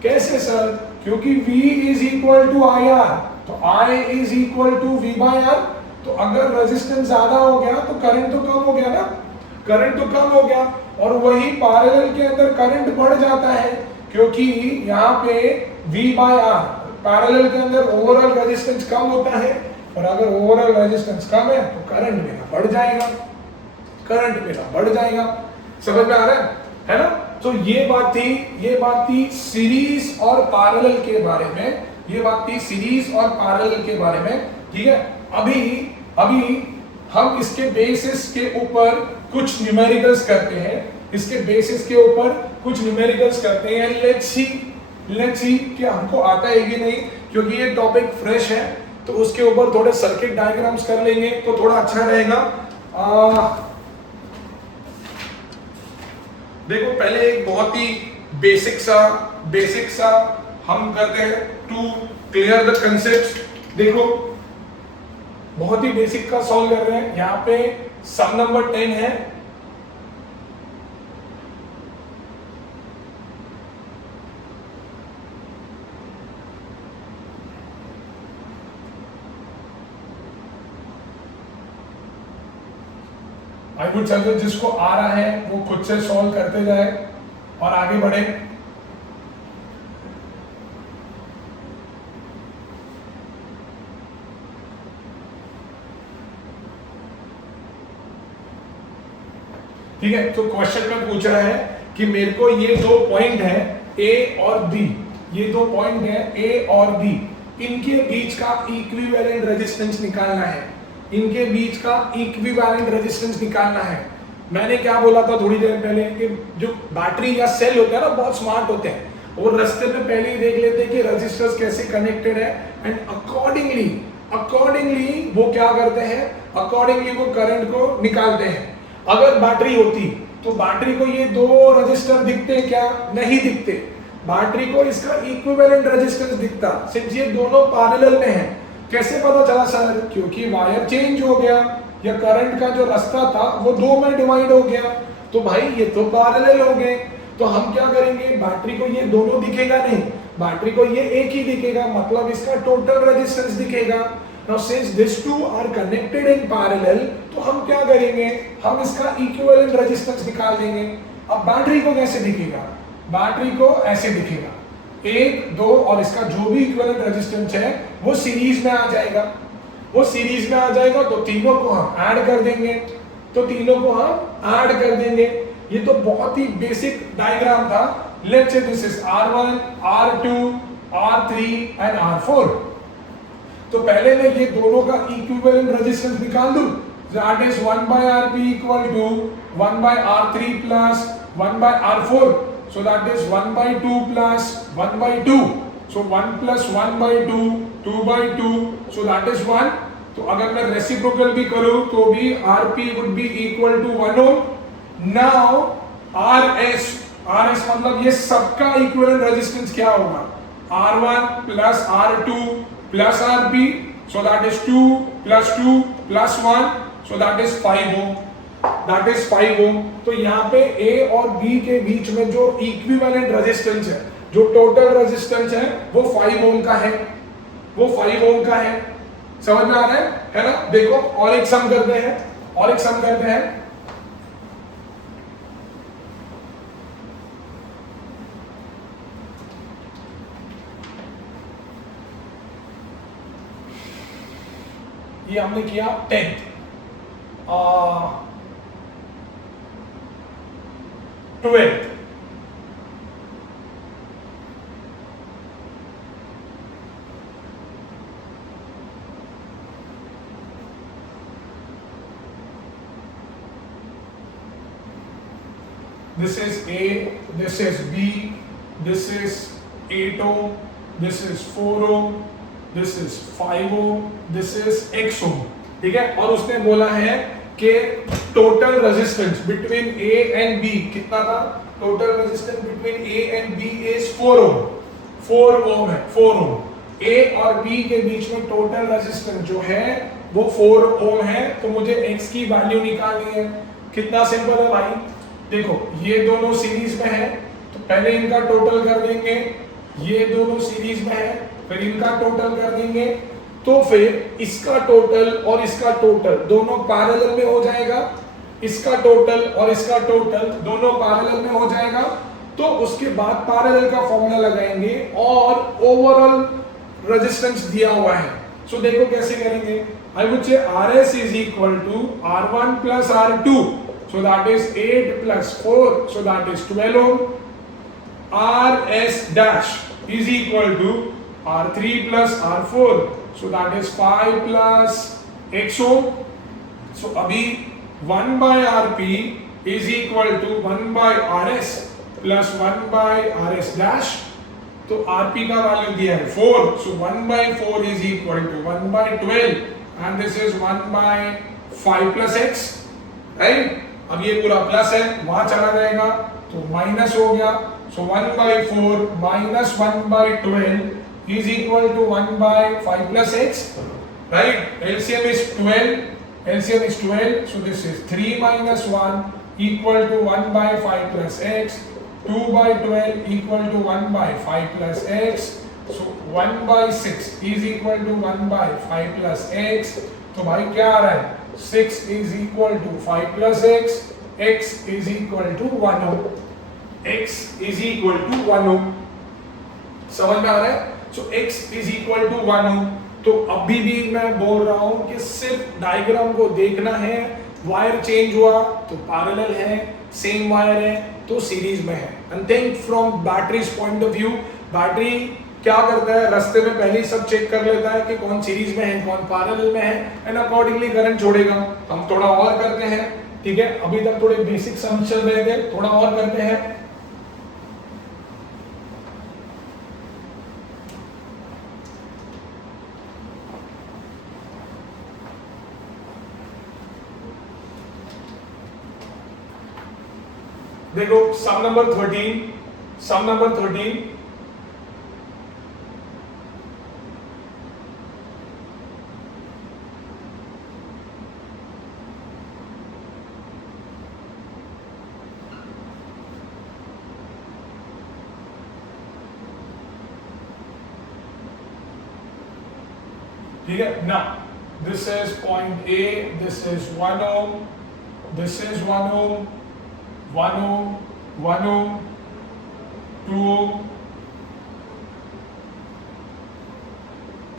कैसे सर? क्योंकि V is equal to IR, तो I is equal to V by R. तो अगर रेजिस्टेंस ज्यादा हो गया तो करंट तो कम हो गया ना, करंट तो कम हो गया. और वही पैरेलल के अंदर करंट बढ़ जाता है क्योंकि यहाँ पे V by R पैरेलल के अंदर ओवरऑल रेजिस्टेंस कम होता है और अगर ओवरऑल रेजिस्टेंस कम है तो करंट मेरा बढ़ जाएगा, करंट मेरा बढ़ जाएगा. समझ में आ रहा है ना? तो ये बात थी सीरीज और पैरेलल के बारे में, ये बात थी सीरीज और पैरेलल के बारे में. ठीक है, अभी हम इसके बेसिस के ऊपर कुछ न्यूमेरिकल्स करते हैं, इसके बेसिस के ऊपर कुछ न्यूमेरिकल्स करते हैं. लेट्स सी कि हमको आता है कि नहीं, क्योंकि ये टॉपिक फ्रेश है तो उसके ऊपर थोड़े सर्किट डायग्राम्स कर लेंगे तो थोड़ा अच्छा रहेगा. देखो पहले एक बहुत ही बेसिक सा हम करते हैं टू क्लियर द कंसेप्ट. देखो बहुत ही बेसिक का सॉल्व कर रहे हैं. यहाँ पे सम नंबर 10 है. आई वुड सजेस्ट जिसको आ रहा है वो खुद से सॉल्व करते जाए और आगे बढ़े. ठीक है, तो क्वेश्चन में पूछ रहा है कि मेरे को ये दो पॉइंट है ए और बी, ये दो पॉइंट है ए और बी, इनके बीच का इक्विवेलेंट रेजिस्टेंस निकालना है, इनके बीच का इक्विवेलेंट रेजिस्टेंस निकालना है. मैंने क्या बोला था थोड़ी देर पहले कि जो बैटरी या सेल होता है ना बहुत स्मार्ट होते हैं, वो रास्ते में पहले ही देख लेते हैं कि रेजिस्टर्स कैसे कनेक्टेड है एंड अकॉर्डिंगली वो क्या करते हैं, अकॉर्डिंगली वो करंट को निकालते हैं. अगर बैटरी होती तो बैटरी को ये दो रेजिस्टर दिखते क्या? नहीं दिखते. बैटरी को इसका इक्विवेलेंट रेजिस्टेंस दिखता सिंस ये दोनों पैरेलल में है. कैसे पता चला सर? क्योंकि वायर चेंज हो गया या करंट का जो रास्ता था वो दो में डिवाइड हो गया. तो भाई ये तो पैरेलल हो गए, तो हम क्या करेंगे, बैटरी को ये दोनों दिखेगा नहीं, बैटरी को ये एक ही दिखेगा, मतलब इसका टोटल रेजिस्टेंस दिखेगा. Now since these two are connected in parallel, तो हम क्या करेंगे, हम इसका इक्विवेलेंट रेजिस्टेंस निकाल देंगे. अब बैटरी को कैसे दिखेगा? बैटरी को ऐसे दिखेगा, 1, 2 और इसका जो भी इक्विवेलेंट रेजिस्टेंस है वो सीरीज में आ जाएगा. वो सीरीज में आ जाएगा तो तीनों को हम ऐड कर देंगे, ये तो बहुत ही बेसिक डायग्राम था. Let's say this is R1, R2, R3 and R4। तो पहले मैं ये दोनों का इक्विवेलेंट रेजिस्टेंस निकाल दूं, that is 1 by Rp equal to 1 by R3 plus 1 by R4, so that is 1 by 2 plus 1 by 2, so 1 plus 1 by 2, 2 by 2, so that is 1। तो अगर मैं रेसिप्रोकल भी करूं तो भी Rp would be equal to 1 ohm। Now Rs मतलब ये सबका इक्विवेलेंट रेजिस्टेंस क्या होगा, R1 plus R2 plus Rp, so that is 2 plus 2 plus 1, so that is 5 ohm, that is 5 ohm। तो यहाँ पे A और B के बीच में जो इक्विवेलेंट रेजिस्टेंस है, जो टोटल रेजिस्टेंस है वो 5 ओम का है, वो 5 ओम का है। समझ में आ रहा है ना? देखो और एक सम करते हैं, और एक सम करते हैं। ये हमने किया 10th 12th this is A, this is B, this is 8 ohm, this is 4 ohm, this is 5 ohm, this is X ohm। ठीक है, और उसने बोला है कि total resistance between A and B कितना था, total resistance between A and B is 4 ओम, 4 ओम है, 4 ओम। A और B के बीच में टोटल रेजिस्टेंस जो है वो 4 ओम है, तो मुझे X की वैल्यू निकालनी है। कितना सिंपल है भाई, देखो ये दोनों सीरीज में है तो पहले इनका टोटल कर देंगे, ये दोनों सीरीज में है फिर इनका टोटल कर देंगे, तो फिर इसका टोटल और इसका टोटल दोनों पैरेलल में हो जाएगा, इसका टोटल और इसका टोटल दोनों पैरेलल में हो जाएगा। तो उसके बाद पैरेलल का फॉर्मूला लगाएंगे और ओवरऑल रेजिस्टेंस दिया हुआ है। सो देखो कैसे करेंगे, I would say Rs is equal to R1 plus R2, so that is 8 plus 4, so that is 12 ohm। Rs dash is equal to R3 plus R4, so that is 5 plus X ohm। so अभी 1 by Rp is equal to 1 by Rs plus 1 by Rs dash। तो Rp का value दिया है 4, so 1 by 4 is equal to 1 by 12 and this is 1 by 5 plus X, right? अब ये पूरा plus है, वहां चला जाएगा तो माइनस हो गया, so 1 by 4 minus 1 by 12 is equal to 1 by 5 plus X, right? LCM is 12, LCM is 12, so this is 3 minus 1 equal to 1 by 5 plus X, 2 by 12 equal to 1 by 5 plus X, so 1 by 6 is equal to 1 by 5 plus X। तो भाई क्या आ रहा है, 6 is equal to 5 plus X, X is equal to 1 ohm, X is equal to 1 ohm। समझ में आ रहा है? So X is equal to 1 ohm। तो अभी भी मैं बोल रहा हूं कि सिर्फ डायग्राम को देखना है, वायर चेंज हुआ तो पैरेलल है, सेम वायर है तो सीरीज में है। And think from batteries point of view, battery क्या करता है, रास्ते में पहले ही सब चेक कर लेता है कि कौन सीरीज में है कौन पैरेलल में है, एंड अकॉर्डिंगली करंट छोड़ेगा। हम थोड़ा और करते हैं, ठीक है, अभी तक थोड़े बेसिक समझ चल रहे थे, थोड़ा और करते हैं। देखो सम नंबर 13, सम नंबर 13, ठीक है ना, this is point A, this is 1 ohm, this is 1 ohm, 1 ohm, 1 ohm, 2 ohm,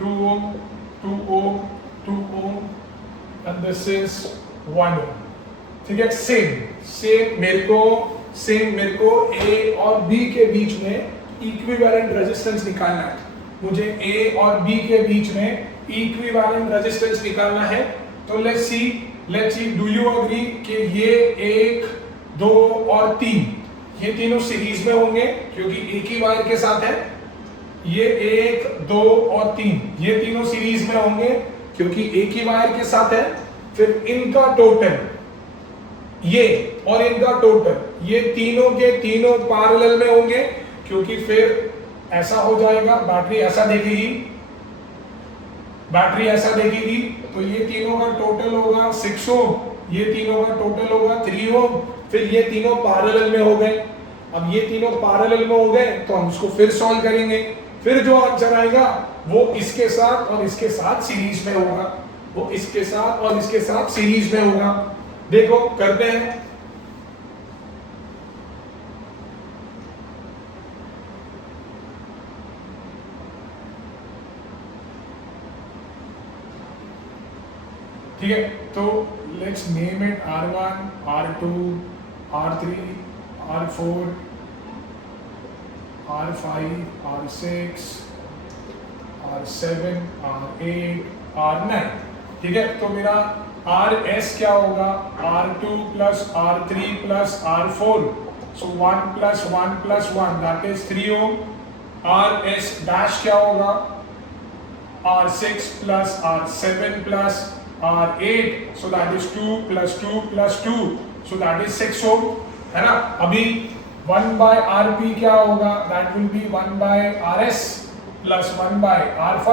2 ohm, 2 ohm, 2 ohm, and this is 1 ohm। ठीक है, सेम मेरे को A और B के बीच में इक्विवेलेंट रेजिस्टेंस निकालना है, मुझे ए और बी के बीच में इक्विवेलेंट रेजिस्टेंस निकालना है। तो let's see do you agree कि ये 1, 2 और 3 ये तीनों सीरीज में होंगे क्योंकि एक ही वायर के साथ है। ये 1, 2 और 3 ये तीनों सीरीज में होंगे क्योंकि एक ही वायर के साथ है। फिर इनका टोटल ये और इनका टोटल ये तीनों के तीनों पैरेलल में होंगे क्योंकि फिर ऐसा हो जाएगा, बैटरी ऐसा देखेगी तो ये तीनों का टोटल होगा 6 ओम, ये तीनों का टोटल होगा 3 ओम। फिर ये तीनों पैरेलल में हो गए। अब ये तीनों पैरेलल में हो गए तो हम उसको फिर सॉल्व करेंगे। फिर जो आंसर आएगा वो इसके साथ और इसके साथ सीरीज में होगा, वो इसके साथ और इसके साथ सीरीज में होगा। देखो करते हैं। ठीक है, तो let's name it R1, R2, R3, R4, R5, R6, R7, R8, R9। ठीक है, तो मेरा RS क्या होगा? R2 plus R3 plus R4, so 1 plus 1 plus 1 that is 3 ohm। RS dash क्या होगा? R6 plus R7 plus R8, so that is 2 plus 2 plus 2, so that is 6 ohm, है ना। अभी 1 by RP क्या होगा? That will be 1 by RS plus 1 by R5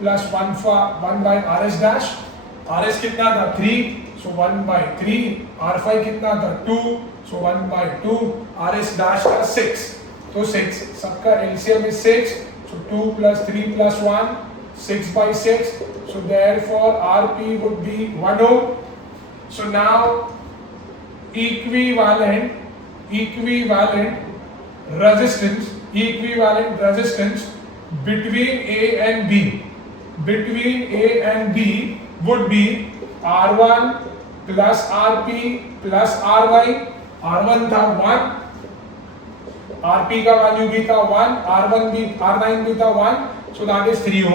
plus 1 by RS dash। RS कितना था? 3, so 1 by 3। R5 कितना था? 2, so 1 by 2। RS dash का 6, तो 6 सबका LCM is 6, so 2 plus 3 plus 1, 6 by 6, so therefore RP would be 1 ohm। So now equivalent resistance between A and B would be R1 plus RP plus RY। R1 था 1, RP का value भी था 1, R9 भी था 1, so that is 3 ohm।